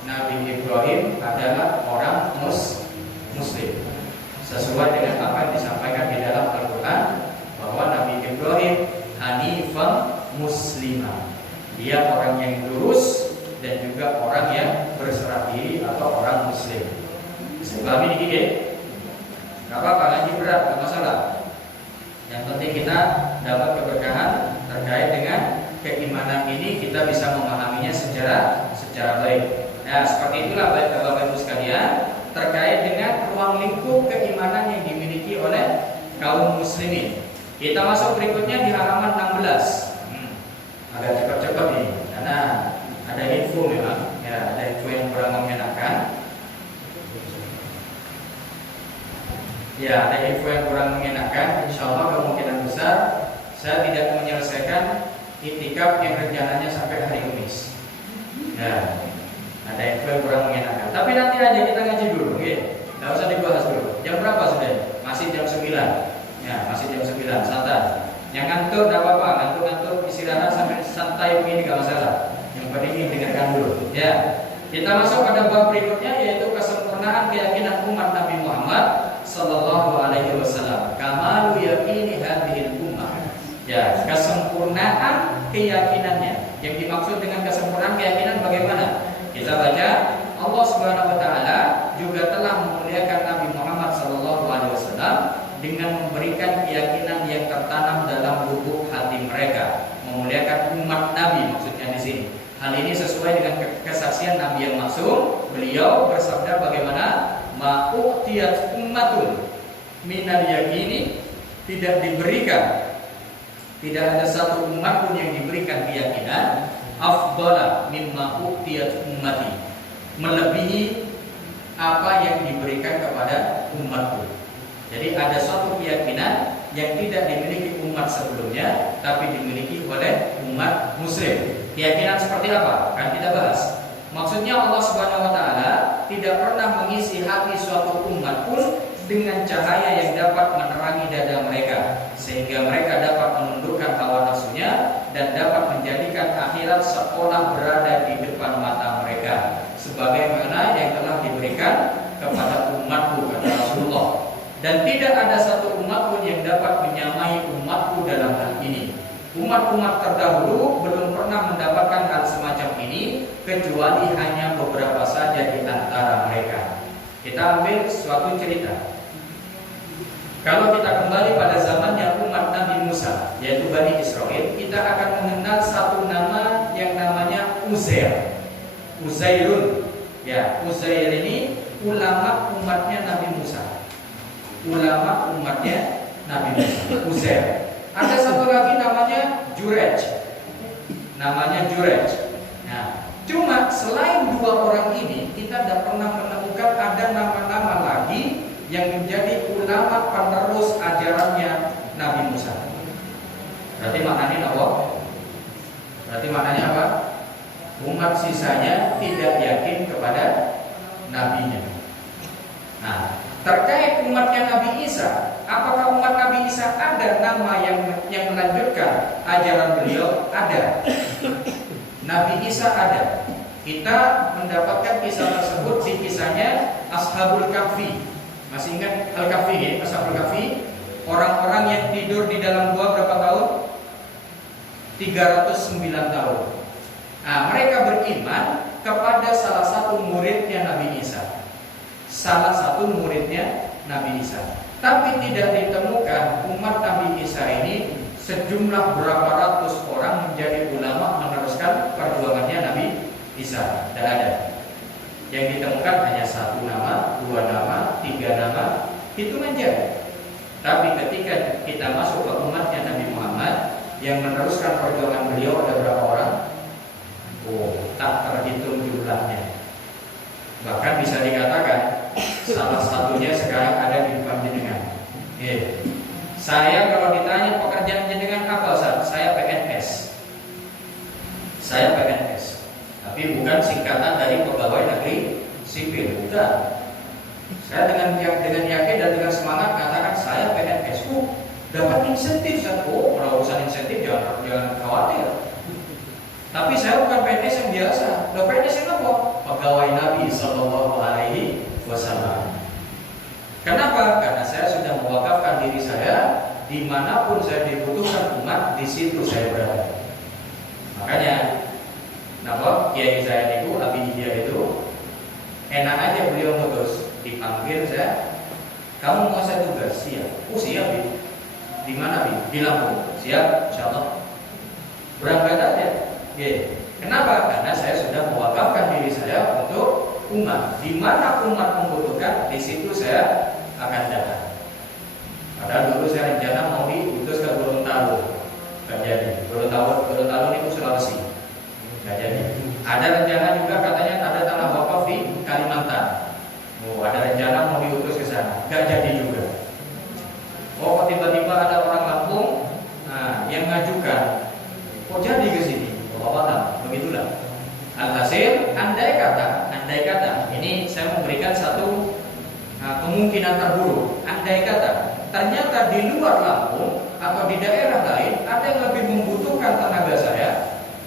Nabi Ibrahim adalah orang muslim. Sesuai dengan apa yang disampaikan di dalam Al-Quran, bahwa Nabi Ibrahim hanifan muslimah. Dia orang yang lurus dan juga orang yang berserah diri atau orang muslim. Bisa dipahami dikit ya? Gak apa-apa, ngaji berat, gak masalah. Yang penting kita dapat keberkahan terkait dengan keimanan ini, kita bisa memahaminya secara baik. Nah, seperti itulah Bapak Ibu sekalian, terkait dengan ruang lingkup keimanan yang dimiliki oleh kaum muslimin. Kita masuk berikutnya di halaman 16. Agak cepat-cepat nih, karena ada info memang, ya, ada info yang kurang mengenakan. Ya, ada info yang kurang mengenakan. Insya Allah kemungkinan besar saya tidak menyelesaikan iktikaf yang rencananya sampai hari Kamis. Ya, ada info yang kurang mengenakan. Tapi nanti aja kita ngaji dulu, oke? Nggak usah dibahas dulu. Jam berapa sudah? Masih jam 9. Ya, masih jam 9, santai. Yang ngantuk nggak apa-apa, ngantuk istirahat sampai santai begini nggak masalah. Yang penting dengarkan dulu. Ya, kita masuk pada bab berikutnya, yaitu kesempurnaan keyakinan umat Nabi Muhammad Sallallahu Alaihi Wasallam. Kamalu yakini hadhil ummah. Ya, kesempurnaan keyakinannya. Yang dimaksud dengan kesempurnaan keyakinan bagaimana? Kita baca, Allah Subhanahu Wa Taala juga telah memuliakan Nabi Muhammad Sallallahu Alaihi Wasallam dengan memberikan keyakinan yang tertanam dalam lubuk hati mereka. Memuliakan umat Nabi maksudnya di sini. Hal ini sesuai dengan kesaksian Nabi yang maksum. Beliau bersabda bagaimana? Ma'u'tiyat ummatun minal yakini, tidak ada satu umat pun yang diberikan keyakinan afdala mimma u'tiyat ummati, melebihi apa yang diberikan kepada umatku. Jadi ada suatu keyakinan yang tidak dimiliki umat sebelumnya, tapi dimiliki oleh umat muslim. Keyakinan seperti apa? Kan kita bahas. Maksudnya Allah Subhanahu Wa Taala tidak pernah mengisi hati suatu umat pun dengan cahaya yang dapat menerangi dada mereka, sehingga mereka dapat menundukkan hawa nafsunya dan dapat menjadikan akhirat seolah berada di depan mata mereka, sebagaimana yang telah diberikan kepada umatku, kata Rasulullah. Dan tidak ada satu umat pun yang dapat menyamai umatku dalam hal ini. Umat-umat terdahulu belum pernah mendapatkan hal semacam ini, kecuali hanya beberapa saja di antara mereka. Kita ambil suatu cerita. Kalau kita kembali pada zamannya umat Nabi Musa, yaitu Bani Israel, kita akan mengenal satu nama yang namanya Uzair. Uzairun. Ya, Uzair ini ulama umatnya Nabi Musa. Ulama umatnya Nabi Musa. Uzair. Ada satu lagi namanya Jurej. Namanya Jurej. Nah, cuma selain dua orang ini, kita tidak pernah menemukan ada nama-nama lagi yang menjadi ulama penerus ajarannya Nabi Musa. Berarti maknanya apa? Berarti maknanya apa? Umat sisanya tidak yakin kepada nabinya. Nah, terkait umatnya Nabi Isa, apakah umat Nabi Isa ada nama yang melanjutkan ajaran beliau? Ada. Nabi Isa ada. Kita mendapatkan kisah tersebut di kisahnya Ashabul Kahfi. Masih ingat Al-Kahfi ya? Ashabul Kahfi, orang-orang yang tidur di dalam gua berapa tahun? 309 tahun. Nah, mereka beriman kepada salah satu muridnya Nabi Isa. Salah satu muridnya Nabi Isa. Tapi tidak ditemukan umat Nabi Isa ini sejumlah berapa ratus orang menjadi ulama meneruskan perjuangannya Nabi Isa. Tidak ada. Yang ditemukan hanya satu nama, dua nama, tiga nama, itu menjadi. Tapi ketika kita masuk ke umatnya Nabi Muhammad yang meneruskan perjuangan beliau, ada berapa orang? Oh, tak terhitung jumlahnya. Bahkan bisa dikatakan salah satunya sekarang ada di depan jenengan. Saya kalau ditanya pekerjaan jenengan apa, Ustaz? Saya PNS. Saya PNS. Tapi bukan singkatan dari pegawai negeri sipil, bukan. Saya dengan yakin dan dengan semangat katakan saya PNS. Dapat insentif, satu. Kalau urusan insentif jangan khawatir. Tapi saya bukan PNS yang biasa. PNS yang apa? Pegawai Nabi Sallallahu Alaihi Wasallam. Kenapa? Karena saya sudah mewakafkan diri saya dimanapun saya dibutuhkan umat, di situ saya berada. Makanya kenapa Kiai saya itu, Abi Ijah itu, enak aja beliau mutus, dipanggil saya, kamu mau saya tugas? Siap. Siap, Bi. Di mana, Bi? Di Lampung. Siap, insyaallah. Berangkat aja. Kenapa? Karena saya sudah mewakafkan diri saya untuk umat. Di mana umat membutuhkan, di situ saya akan datang. Padahal dulu saya rencana mau diutus ke Gorontalo, nggak jadi. Gorontalo itu Sulawesi. Nggak jadi. Ada rencana juga katanya ada tanah wakaf di Kalimantan. Ada rencana mau diutus ke sana. Nggak jadi juga. Tiba-tiba ada orang Lampung, yang mengajukan. Kok jadi ke sini? Begitulah. Alhasil, andai kata, ini saya memberikan satu kemungkinan terburuk. Andai kata, ternyata di luar Lampung atau di daerah lain ada yang lebih membutuhkan tenaga saya.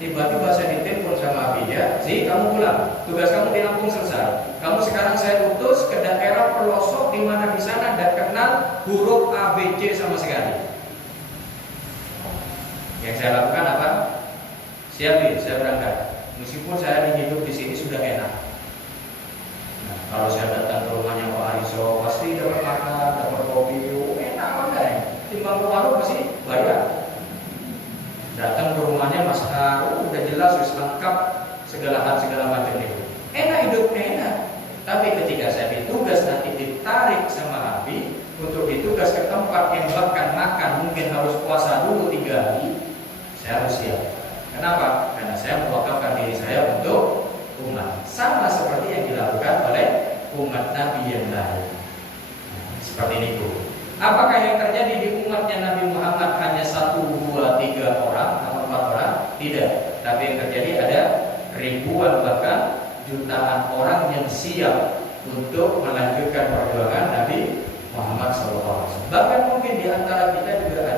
Tiba-tiba saya ditelepon sama Abija, kamu pulang, tugas kamu di Lampung selesai. Kamu sekarang saya utus ke daerah pelosok di mana di sana tidak kenal huruf ABC sama sekali. Yang saya lakukan apa? Siap, saya berangkat. Meskipun saya hidup di sini sudah enak. Nah, kalau saya datang ke rumahnya Pak Ariso, pasti dapat makan, dapat kopi, enak banget. Timbang ke warung pasti bayar. Datang ke rumahnya Mas udah jelas, sudah lengkap segala macam itu. Enak hidupnya enak. Tapi ketika saya ditugas nanti ditarik sama Abi untuk ditugas ke tempat yang bahkan makan mungkin harus puasa dulu 3 hari, saya harus siap. Kenapa? Karena saya mewakafkan diri saya untuk umat. Sama seperti yang dilakukan oleh umat Nabi yang lain. Seperti itu. Apakah yang terjadi di umatnya Nabi Muhammad hanya 1, 2, 3 orang atau 4 orang? Tidak. Tapi yang terjadi ada ribuan bahkan jutaan orang yang siap untuk melanjutkan perjuangan Nabi Muhammad SAW. Bahkan mungkin di antara kita juga ada.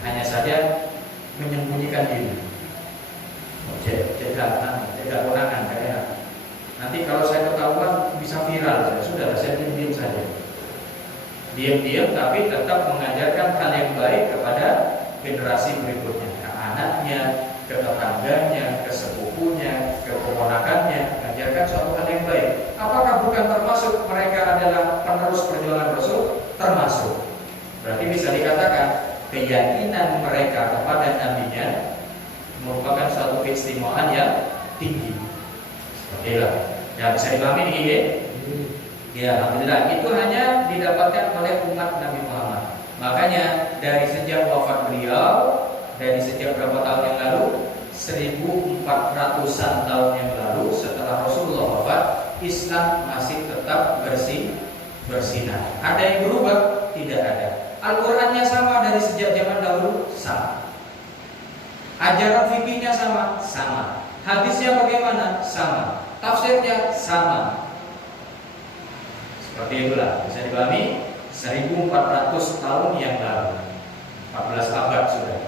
Hanya saja menyembunyikan diri. Jaga konangan kayak. Nanti kalau saya ketahuan bisa viral, sudah saya diam saja. Diam-diam tapi tetap mengajarkan hal yang baik kepada generasi berikutnya, ke anaknya, ke tetangganya, ke sepupunya, ke keponakannya, mengajarkan suatu hal yang baik. Apakah bukan termasuk mereka adalah penerus perjuangan Rasul? Termasuk. Berarti bisa dikatakan keyakinan mereka kepada nabinya merupakan suatu keistimewaan yang tinggi. Seperti itu. Ya, bisa dipahami ini ya? Ya, alhamdulillah. Itu hanya didapatkan oleh umat Nabi Muhammad. Makanya dari sejak wafat beliau, dari sejak berapa tahun yang lalu, 1400-an tahun yang lalu setelah Rasulullah wafat, Islam masih tetap bersinar. Ada yang berubah? Tidak ada. Al-Qur'annya sama dari sejak zaman dahulu, sama. Ajaran fikihnya sama. Hadisnya bagaimana? Sama. Tafsirnya sama. Seperti itulah, bisa dipahami. 1400 tahun yang lalu, 14 abad sudah.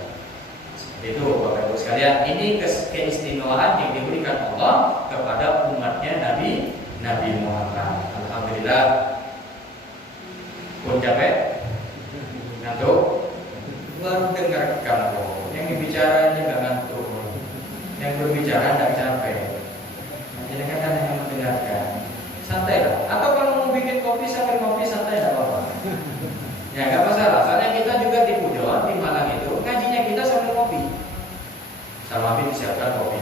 Itu Bapak Ibu sekalian, ini keistimewaan yang diberikan Allah kepada umatnya Nabi Muhammad. Alhamdulillah. Pun capek? Ngantuk? Baru dengarkan kok. Yang bicaranya nggak ngantuk, yang berbicara nggak capek. Jadi kan hanya mendengarkan. Santai lah. Atau kalau mau bikin kopi sambil kopi santai nggak apa-apa. Ya nggak masalah. Soalnya kita juga di Pujon, di Malang itu ngajinya kita sambil kopi. Sama Habib disiapkan kopi.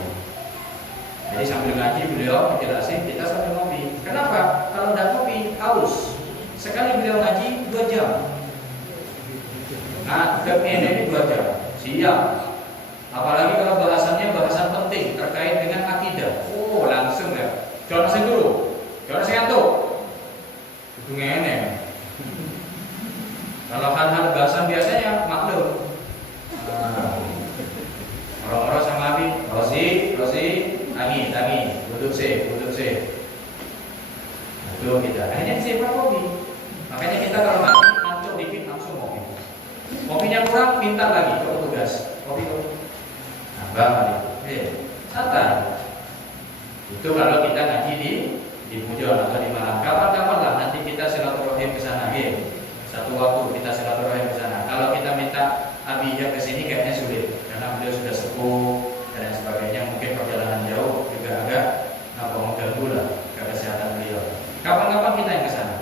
Jadi sambil ngaji beliau menjelasin, kita sambil kopi. Kenapa? Kalau udah kopi haus. Sekali beliau ngaji 2 jam. Nah, ini 2 jam. Siap. Apalagi kalau bahasannya bahasan penting terkait dengan akidah. Oh, langsung ya. Jangan nasi dulu. Jangan nasi ngantuk. Itu ngene. Kalau hal-hal bahasan biasanya maklum. Orang-orang sama Habib, Rosi, tangi, duduk sih. Itu kita. Akhirnya siapa kopi. Makanya kita kalau ngantuk dikit langsung kopi. Kopinya kurang, minta lagi ke petugas. Kopi tuh. Nambah lagi. Santai. Itu kalau kita ngaji di Pujon atau di Malang. Kapan-kapan lah nanti kita silaturahim ke sana. Satu waktu kita silaturahim ke sana. Kalau kita minta Abiyah ke sini kayaknya sulit karena beliau sudah sepuh dan lain sebagainya. Mungkin perjalanan jauh juga agak mengganggu lah ke kesehatan beliau. Kapan-kapan kita yang ke sana.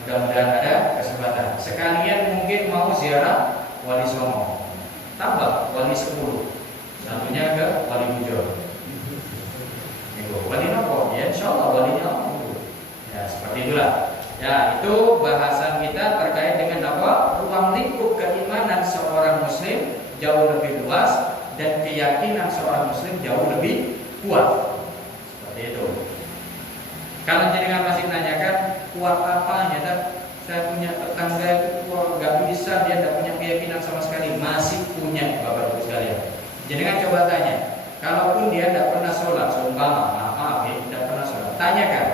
Mudah-mudahan ada kesempatan. Sekalian mungkin mau ziarah Wali Songo. Tambah Wali 10. Satunya ke Wali Pujon. Wali nopo? Ya insyaallah walinya Allah. Ya seperti itulah. Ya itu bahasan kita terkait dengan apa? Ruang lingkup keimanan seorang muslim jauh lebih luas dan keyakinan seorang muslim jauh lebih kuat. Seperti itu. Kalau jenengan masih menanyakan kuat apanya, saya punya tetangga itu kuat, nggak bisa, dia tidak punya keyakinan sama sekali. Masih punya, Bapak Ibu sekalian. Jenengan coba tanya, kalaupun dia tidak pernah sholat, seumpama, maaf ya, tidak pernah sholat, tanyakan,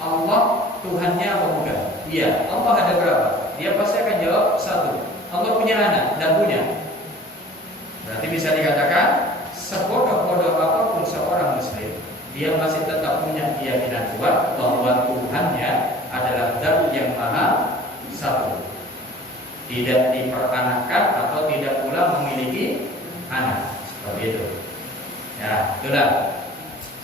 Allah Tuhannya apa bukan? Iya. Allah ada berapa? Dia pasti akan jawab 1. Allah punya anak? Dan punya. Berarti bisa dikatakan sebodoh-bodoh apapun seorang muslim, dia masih tetap punya keyakinan kuat bahwa Tuhannya adalah Zat yang Maha Satu, tidak diperanakkan atau tidak pula memiliki anak. Seperti itu. Ya, itulah.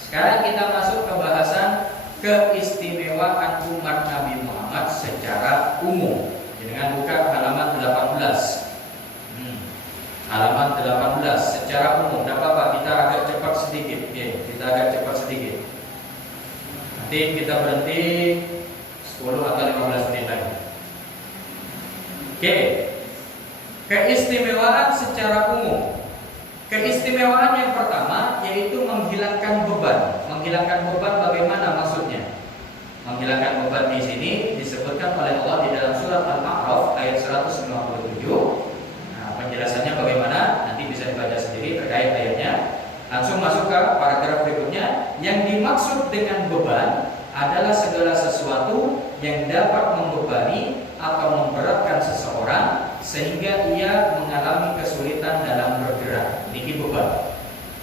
Sekarang kita masuk ke bahasan keistimewaan umat Nabi Muhammad secara umum. Dengan buka halaman 18. Halaman 18 secara umum. Tidak apa-apa, kita agak cepat sedikit. Kita agak cepat sedikit. Nanti kita berhenti 10 atau 15 menit lagi. Keistimewaan secara umum. Keistimewaan yang pertama yaitu menghilangkan beban. Menghilangkan beban bagaimana maksudnya? Menghilangkan beban di sini disebutkan oleh Allah di dalam surat Al-A'raf ayat 157. Nah, penjelasannya bagaimana? Nanti bisa dibaca sendiri terkait ayatnya. Langsung masuk ke paragraf berikutnya. Yang dimaksud dengan beban adalah segala sesuatu yang dapat membebani atau memberatkan seseorang sehingga ia mengalami kesulitan dalam bergerak. Ini beban.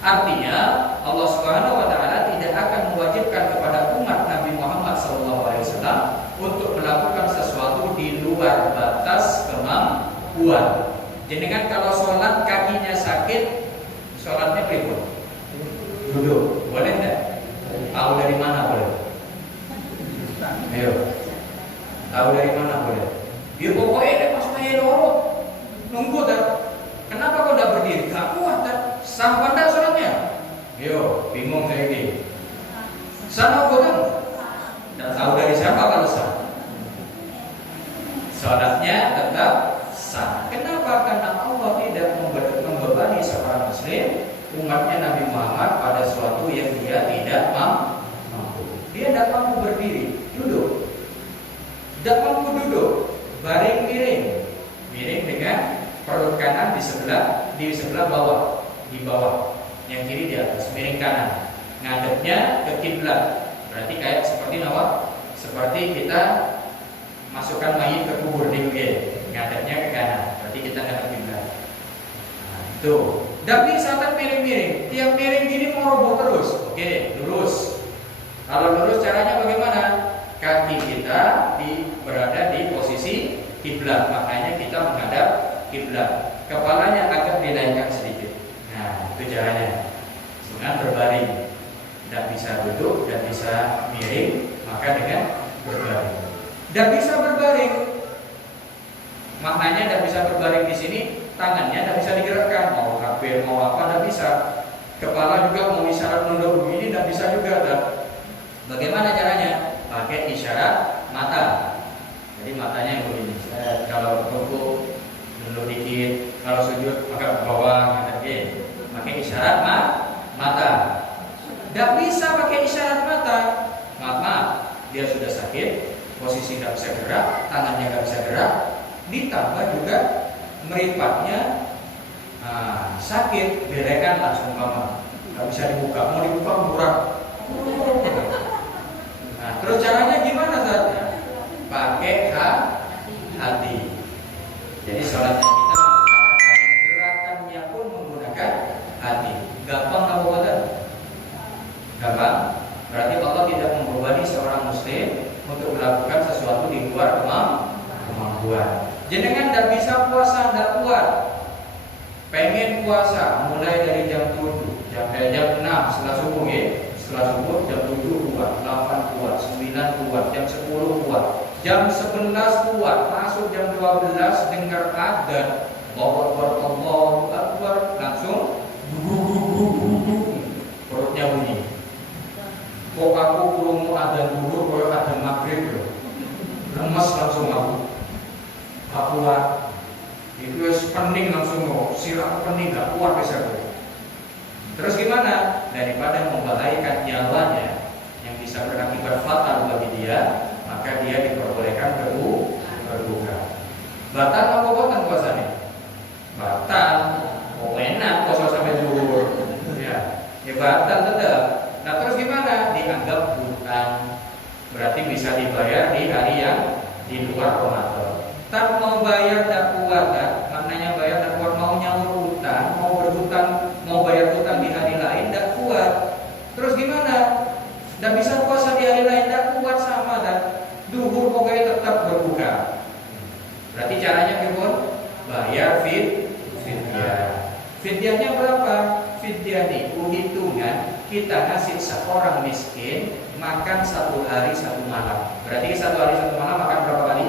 Artinya Allah Subhanahu wa taala tidak akan mewajibkan kepada umat Nabi Muhammad SAW untuk melakukan sesuatu di luar batas kemampuan. Jenengan kalau sholat kakinya sakit, sholatnya pribadi duduk, boleh tidak? Tahu dari mana boleh? Ayo. Tahu dari mana boleh? Ya pokoknya deh pas main loro. Nunggu dah. Kenapa kau tidak berdiri? Gak kuat dah. Sah pandai sholatnya. Yo, bingung saya ini. Sana bukan? Dan tahu dari siapa kalau sah? Sholatnya tetap sah. Kenapa? Karena Allah tidak membebani seorang muslim, umatnya Nabi Muhammad pada suatu yang dia tidak mampu. Dia tidak mampu berdiri, duduk. Tidak mampu duduk, baring miring. Miring dengan perut kanan di sebelah bawah, di bawah. Yang kiri di atas, miring kanan. Ngadepnya ke kiblat. Berarti kayak seperti apa? Seperti kita masukkan mayit ke kubur di UG, ngadepnya ke kanan. Berarti kita ngadep kiblat. Nah, itu. Dan bisa kan miring-miring. Tiap miring gini mau roboh terus. Oke, lurus. Kalau lurus caranya bagaimana? Kaki kita berada di posisi kiblat. Makanya kita menghadap kiblat. Kepalanya agak dinaikkan sedikit. Nah, itu caranya. Dengan berbaring. Tidak bisa duduk, tidak bisa miring, maka dengan berbaring. Tidak bisa berbaring. Maknanya tidak bisa berbaring di sini, tangannya tidak bisa digerakkan. Mau takbir, mau apa, tidak bisa. Kepala juga mau isyarat nunduk begini, tidak bisa juga. Tak? Bagaimana caranya? Pakai isyarat mata. Jadi matanya yang begini. Kalau rukuk nunduk dikit, kalau sujud agak ke bawah, pakai isyarat mata. Tidak bisa pakai isyarat mata. Maaf, dia sudah sakit, posisi tidak bisa gerak, tangannya tidak bisa gerak, ditambah juga meripatnya sakit, belekan langsung mama, nggak bisa dibuka, mau dibuka murah. Nah, terus caranya gimana saatnya? Pakai hati. Jadi sholatnya kita menggunakan hati, gerakannya pun menggunakan hati. Gampang apa betul? Gampang. Berarti Allah tidak membebani seorang muslim untuk melakukan sesuatu di luar kemampuan. Jenengan tidak bisa puasa, tidak kuat. Pengen puasa mulai dari jam 7, jam 6 setelah subuh ya. Setelah subuh jam 7 kuat, 8 kuat, 9 kuat, jam 10 kuat, jam 11 kuat, masuk jam 12 dengar adzan. Allahu Akbar, langsung perutnya bunyi. Kok aku kurungu adzan dulu, kalau adzan maghrib loh. Lemas langsung aku kuat. Itu pening langsung sirap pening, gak kuat bisa. Terus gimana? Daripada membahayakan nyawanya yang bisa berakibat fatal bagi dia, maka dia diperbolehkan berbuka. Batal apa bukan puasanya? Batal. Oh enak puasa sampai zuhur. Ya batal tetap. Nah terus gimana? Dianggap hutang. Berarti bisa dibayar di hari yang di luar Ramadan. Tak mau bayar tak kuat, maknanya bayar tak kuat, mau nyaur hutang, mau berhutang, mau bayar hutang di hari lain tak kuat. Terus gimana? Tak bisa puasa di hari lain tak kuat sama dan duhur pokoknya tetap berbuka. Berarti caranya gimana? Bayar fidyah. Fidyahnya berapa? Fidyah itu hitungan kita ngasih seorang miskin makan 1 hari 1 malam. Berarti 1 hari 1 malam makan berapa kali?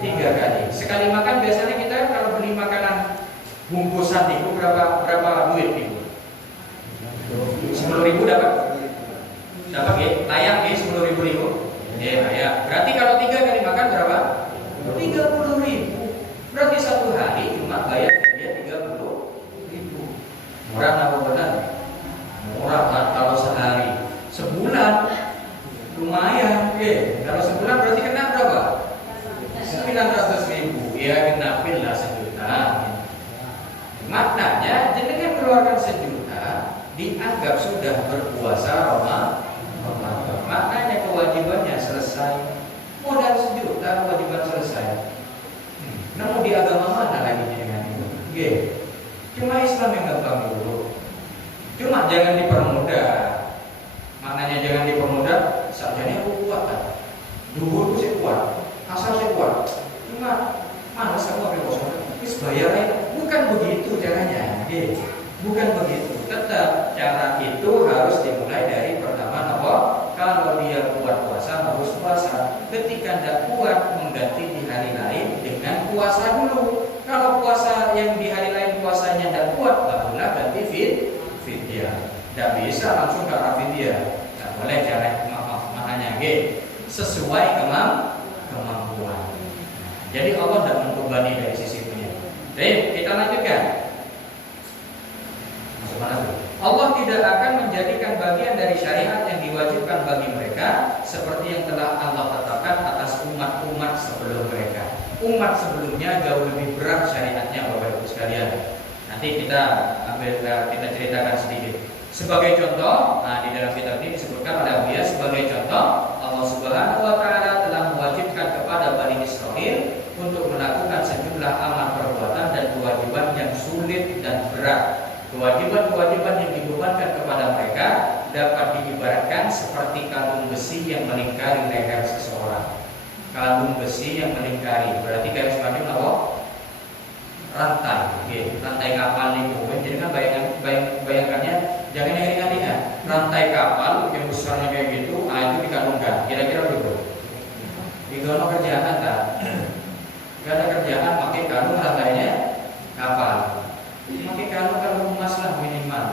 3 kali. Sekali makan biasanya kita kalau beli makanan bungkusan itu berapa duit itu? 10.000 dapat? Dapat ya? Layak ya 10.000 itu? Ya layak. Berarti kalau 3 kali makan berapa? 30.000. Berarti 1 hari cuma bayar dia 30.000. Murah apa benar? Murah kan kalau sehari. Sebulan lumayan. Kalau sebulan berarti kena berapa? 900.000. Ya kenapin lah 1 juta. Maknanya jenengan keluarkan 1 juta dianggap sudah berpuasa Ramadan. Maknanya kewajibannya selesai. Modal 1 juta kewajiban selesai. Namun di agama mana lagi dengan itu? Cuma Islam yang gampang dulu. Cuma jangan dipermudah. Maknanya jangan dipermudah. Sarjana aku kuat kan? Duhur saya kuat. Asal saya kuat. Cuma malas kamu ambil kosong. Terus bayar. Bukan begitu caranya. Bukan begitu. tetap cara itu harus dimulai dari pertama apa? Kalau dia kuat puasa harus puasa. Ketika tidak kuat mengganti di hari lain dengan puasa dulu. Kalau puasa yang di hari lain puasanya tidak kuat, barulah ganti fidyah. Tidak bisa langsung ke arah fidyah. Tidak boleh, cara maknanya sesuai kemampuan. Jadi Allah tidak membebani dari sisi punya. Baik, kita lanjutkan. Masuk mana tuh? Allah tidak akan menjadikan bagian dari syariat yang diwajibkan bagi mereka seperti yang telah Allah tetapkan atas umat-umat sebelum mereka. Umat sebelumnya jauh lebih berat syariatnya, Bapak Ibu sekalian. Nanti kita ceritakan sedikit. Sebagai contoh, di dalam kitab ini disebutkan oleh Buya sebagai contoh, Allah Subhanahu wa taala telah mewajibkan kepada Bani Israil untuk melakukan sejumlah amal perbuatan dan kewajiban yang sulit dan berat. Kewajiban-kewajiban yang dibebankan kepada mereka dapat diibaratkan seperti kalung besi yang melingkari leher seseorang. Kalung besi yang melingkari, berarti kayak semacam apa? Rantai, rantai kapal itu. Jadi kan bayangkannya, jangan yang ringan-ringan. Rantai kapal yang besarnya kayak gitu, itu dikalungkan. Kira-kira begitu. Digono kerjaan tak? Gak ada kerjaan, pakai kalung rantainya kapal. Pakai kalung emas lah minimal.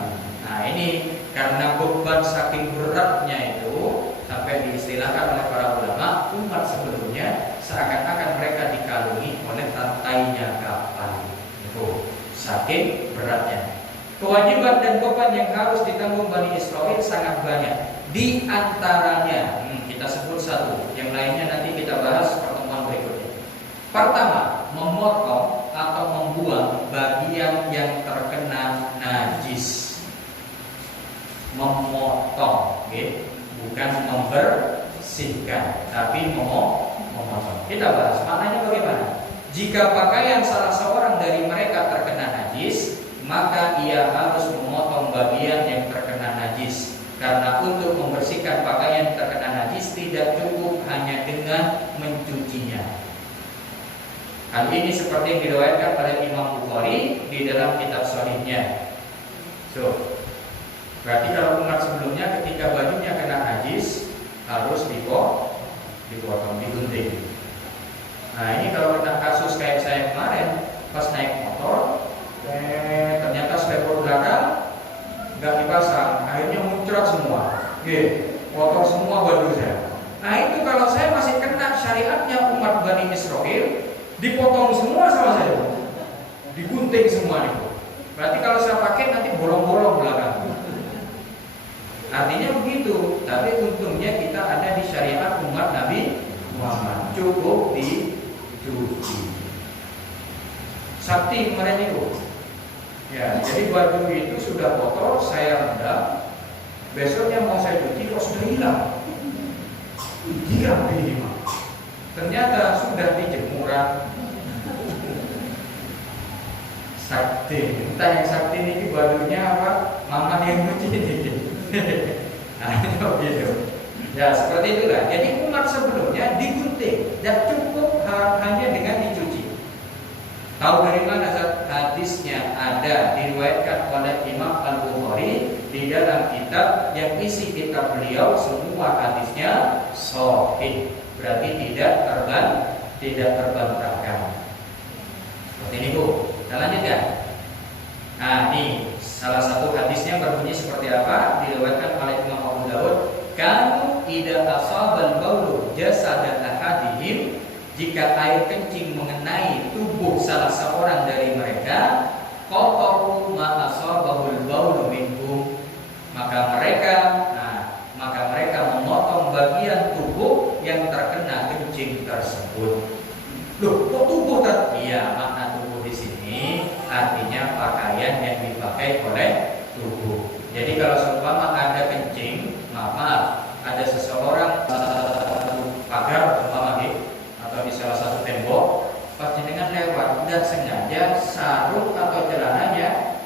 Nah ini karena beban saking beratnya itu sampai diistilahkan oleh para ulama, umat sebelumnya seakan-akan mereka dikalungi oleh rantainya kapal. Itu saking beratnya. Kewajiban dan beban yang harus ditanggung Bani Israil sangat banyak. Di antaranya kita sebut satu, yang lainnya nanti kita bahas pertemuan berikutnya. Pertama, memotong atau membuang bagian yang terkena najis. Memotong, bukan membersihkan, tapi memotong. Kita bahas maknanya bagaimana. Jika pakaian salah seorang dari mereka terkena najis, maka ia harus memotong bagian yang terkena najis. Karena untuk membersihkan pakaian yang terkena najis tidak cukup hanya dengan mencucinya. Hal ini seperti yang diriwayatkan oleh Imam Bukhari di dalam kitab Shahihnya. Berarti kalau umat sebelumnya ketika bajunya kena najis harus dipotong, digunting. Nah ini kalau kena kasus kayak saya kemarin pas naik motor, ternyata sleeper belakang nggak dipasang, akhirnya muncrat semua, kotor semua baju saya. Nah itu kalau saya masih kena syariatnya umat Bani Israil, dipotong semua sama saya, digunting semua itu. Berarti kalau saya pakai nanti bolong-bolong belakang. Artinya begitu. Tapi untungnya kita ada di syariat umat Nabi Muhammad, cukup dicuci. Sakti kemarin itu. Ya, jadi baju itu sudah kotor, saya rendam. Besoknya mau saya cuci, kok sudah hilang. Hilang ini mah. Ternyata sudah dijemuran. Sakti, entah yang sakti ini bajunya apa, mama yang cuci ini. Nah itu begitu. Ya seperti itulah. Jadi umat sebelumnya digunting dan cukup hanya dengan dicuci. Tahu dari mana hadisnya? Ada diriwayatkan oleh Imam Al-Bukhari di dalam kitab yang isi kitab beliau semua hadisnya sahih. Berarti tidak terbantahkan. Seperti ini Bu. Kita lanjutkan. Nah ini salah satu hadisnya berbunyi seperti apa? Diriwayatkan oleh Imam Abu Dawud. Kanu idza asabal baulu jasadan ahadihim, jika air kencing mengenai tubuh salah seorang dari mereka, qataru ma asabahul baulu minhum, maka mereka memotong bagian tubuh yang terkena kencing tersebut. Loh, kok tubuh kan? Iya, makna tubuh di sini artinya pakaian yang dipakai oleh tubuh. Jadi kalau seumpama ada kencing, maaf, ada seseorang pagar umpama atau di salah satu tembok, pas jenengan lewat dan sengaja sarung atau celananya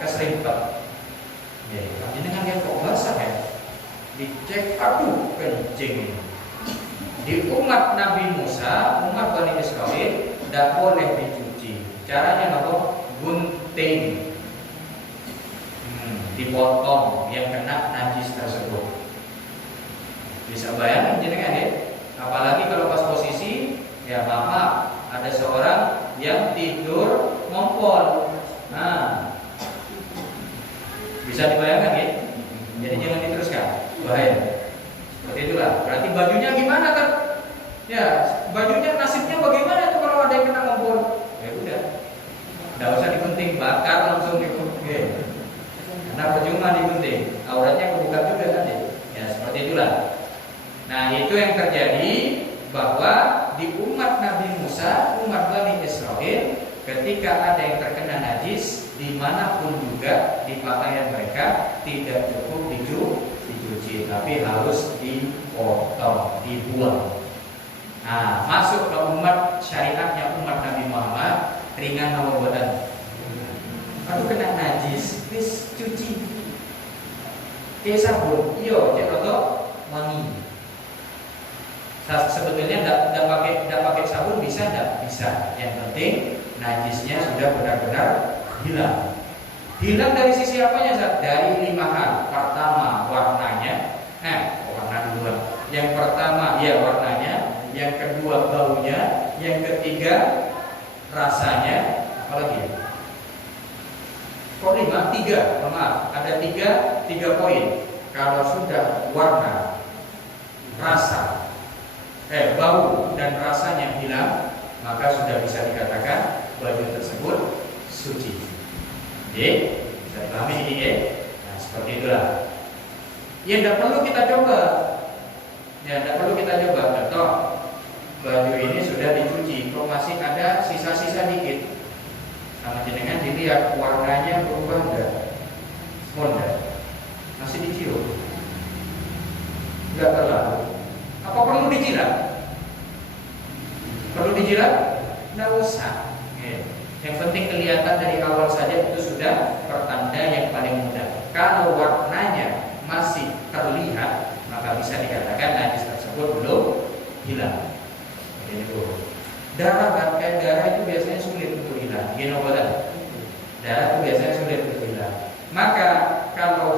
keserimpet. Ya, jenengan lihat kok basah ya? Dicek, aduh kencing. Di umat Nabi Musa, umat Bani Israil tidak boleh dicuci. Caranya apa? Gunting. dipotong yang kena najis tersebut. Bisa bayangin jenengan ya, apalagi kalau pas posisi ya maaf ada seorang yang tidur ngompol. Nah, bisa dibayangkan ya. Jadi jangan diteruskan, bahaya. Seperti itulah. Berarti bajunya gimana kan? Ya, bajunya nasibnya bagaimana tuh kalau ada yang kena ngompol? Ya udah, nggak usah digunting, bakar langsung itu. Karena percuma digunting, auratnya kebuka juga kan ya. Ya seperti itulah. Nah itu yang terjadi bahwa di umat Nabi Musa, umat Bani Israel, ketika ada yang terkena najis, dimanapun juga di pakaian mereka tidak cukup dicuci, tapi harus dipotong, dibuang. Nah masuk ke umat syariatnya umat Nabi Muhammad, ringan nomor badan. Aduh kena najis, wis cuci. Kayak sabun, iyo, cek roto wangi. Sebetulnya tidak pakai sabun bisa, tidak bisa. Yang penting najisnya sudah benar-benar hilang. Hilang dari sisi apanya? Dari 5 hal. Pertama warnanya, warna duluan. Yang pertama ya warnanya, yang kedua baunya, yang ketiga rasanya, apalagi? Kok 5? 3, maaf, ada 3 poin. Kalau sudah warna, rasa, bau dan rasanya hilang, maka sudah bisa dikatakan baju tersebut suci. Oke, bisa dipahami ini ya? Nah, seperti itulah. Ya, tidak perlu kita coba. Contoh, baju ini sudah dicuci, kok masih ada sisa-sisa dikit. Sama jenengan dilihat warnanya berubah enggak? Enggak. Masih dicium. Enggak terlalu. Apa perlu dijilat? Perlu dijilat? Enggak usah. Yang penting kelihatan dari awal saja itu sudah pertanda yang paling mudah. Kalau warnanya masih terlihat, maka bisa dikatakan najis tersebut belum hilang. Itu. Darah itu biasanya sulit untuk hilang. Darah itu biasanya sulit untuk hilang. Maka kalau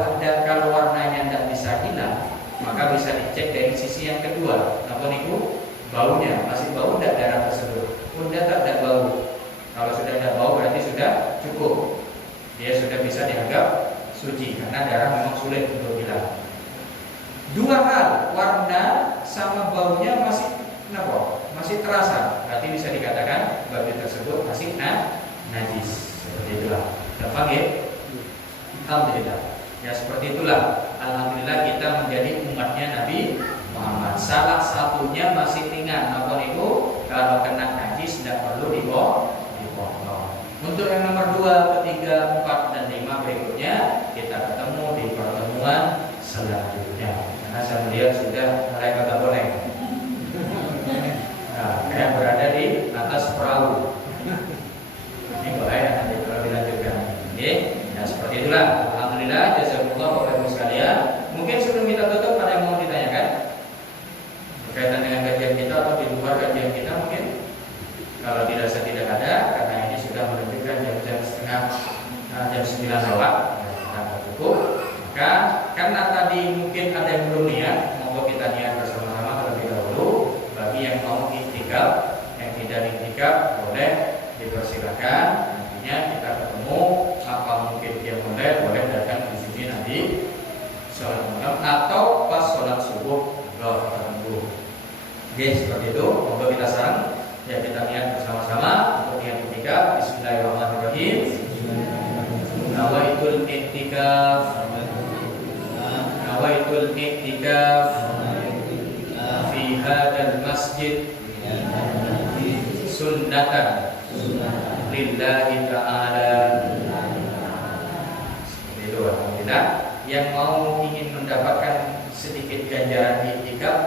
warnanya tidak bisa hilang, maka bisa dicek dari sisi yang kedua. Apa niku? Baunya masih bau tidak darah tersebut? Udah tak bau. Kalau sudah ada bau berarti sudah cukup. Dia sudah bisa dianggap suci karena darah memang sulit untuk hilang. 2 hal, warna sama baunya masih terasa, berarti bisa dikatakan baju tersebut masih najis. Seperti itulah. Gampang ya? Alhamdulillah. Ya seperti itulah. Alhamdulillah kita menjadi umatnya Nabi Muhammad. Salah satunya masih ringan. Apa itu? Kalau kena najis tidak perlu dipotong. Untuk yang nomor 2, 3, 4, dan 5 berikutnya kita ketemu di pertemuan selanjutnya. Karena saya melihat sudah mulai kagak boleh. Kayak berada di atas perahu. Ini bahaya nanti kalau dilanjutkan. Oke, nah seperti itulah. Alhamdulillah, jazakumullah Bapak Ibu sekalian. Mungkin sebelum kita tutup ada yang mau ditanyakan berkaitan dengan kajian kita atau di luar kajian kita mungkin. Kalau tidak ada, karena ini sudah menunjukkan jam 9 lewat, kita cukup. Maka karena tadi mungkin ada yang belum niat, monggo kita niat bersama-sama terlebih dahulu. Bagi yang mau iktikaf, yang tidak iktikaf boleh dipersilakan. Nantinya kita ketemu, apa mungkin dia boleh datang di sini nanti sholat malam atau pas sholat subuh tertentu. Oke, seperti itu. Monggo kita sarang. Ya kita niat bersama-sama untuk niat iktikaf. Bismillahirrahmanirrahim. Nawaitul iktikaf fi hadzal masjid sunnatan lillahi ta'ala. Seperti itu. Alhamdulillah. Yang mau ingin mendapatkan sedikit ganjaran iktikaf,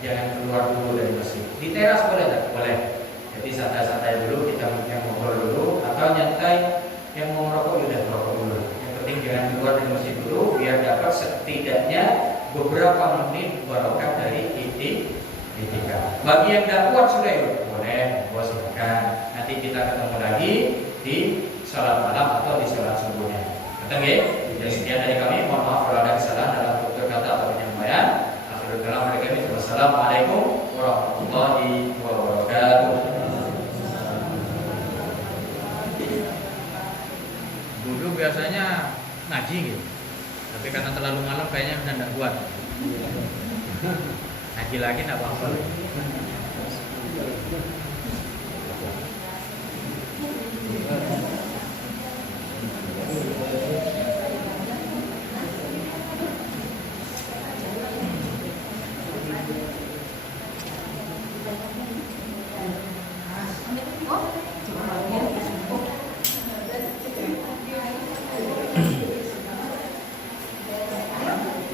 jangan keluar dulu dari masjid. Di teras boleh tak? Boleh. Jadi santai-santai dulu, kita ngobrol dulu, atau nyantai yang mau merokok sudah merokok dulu. Yang penting jangan keluar dari masjid dulu, biar dapat setidaknya beberapa menit barokah dari iktikaf. Bagi yang tidak kuat sudah yuk, boleh, silakan. Nanti kita ketemu lagi di salat malam atau di salat subuhnya. Ketemu ya? Ya, sekian dari kami. Mohon maaf kalau ada kesalahan dalam tutur kata atau penyampaian. Akhirul kalam dari kami. Wassalamualaikum warahmatullahi wabarakatuh. Dulu biasanya ngaji gitu, tapi karena terlalu malam kayaknya udah nggak kuat. Ngaji lagi nggak apa-apa.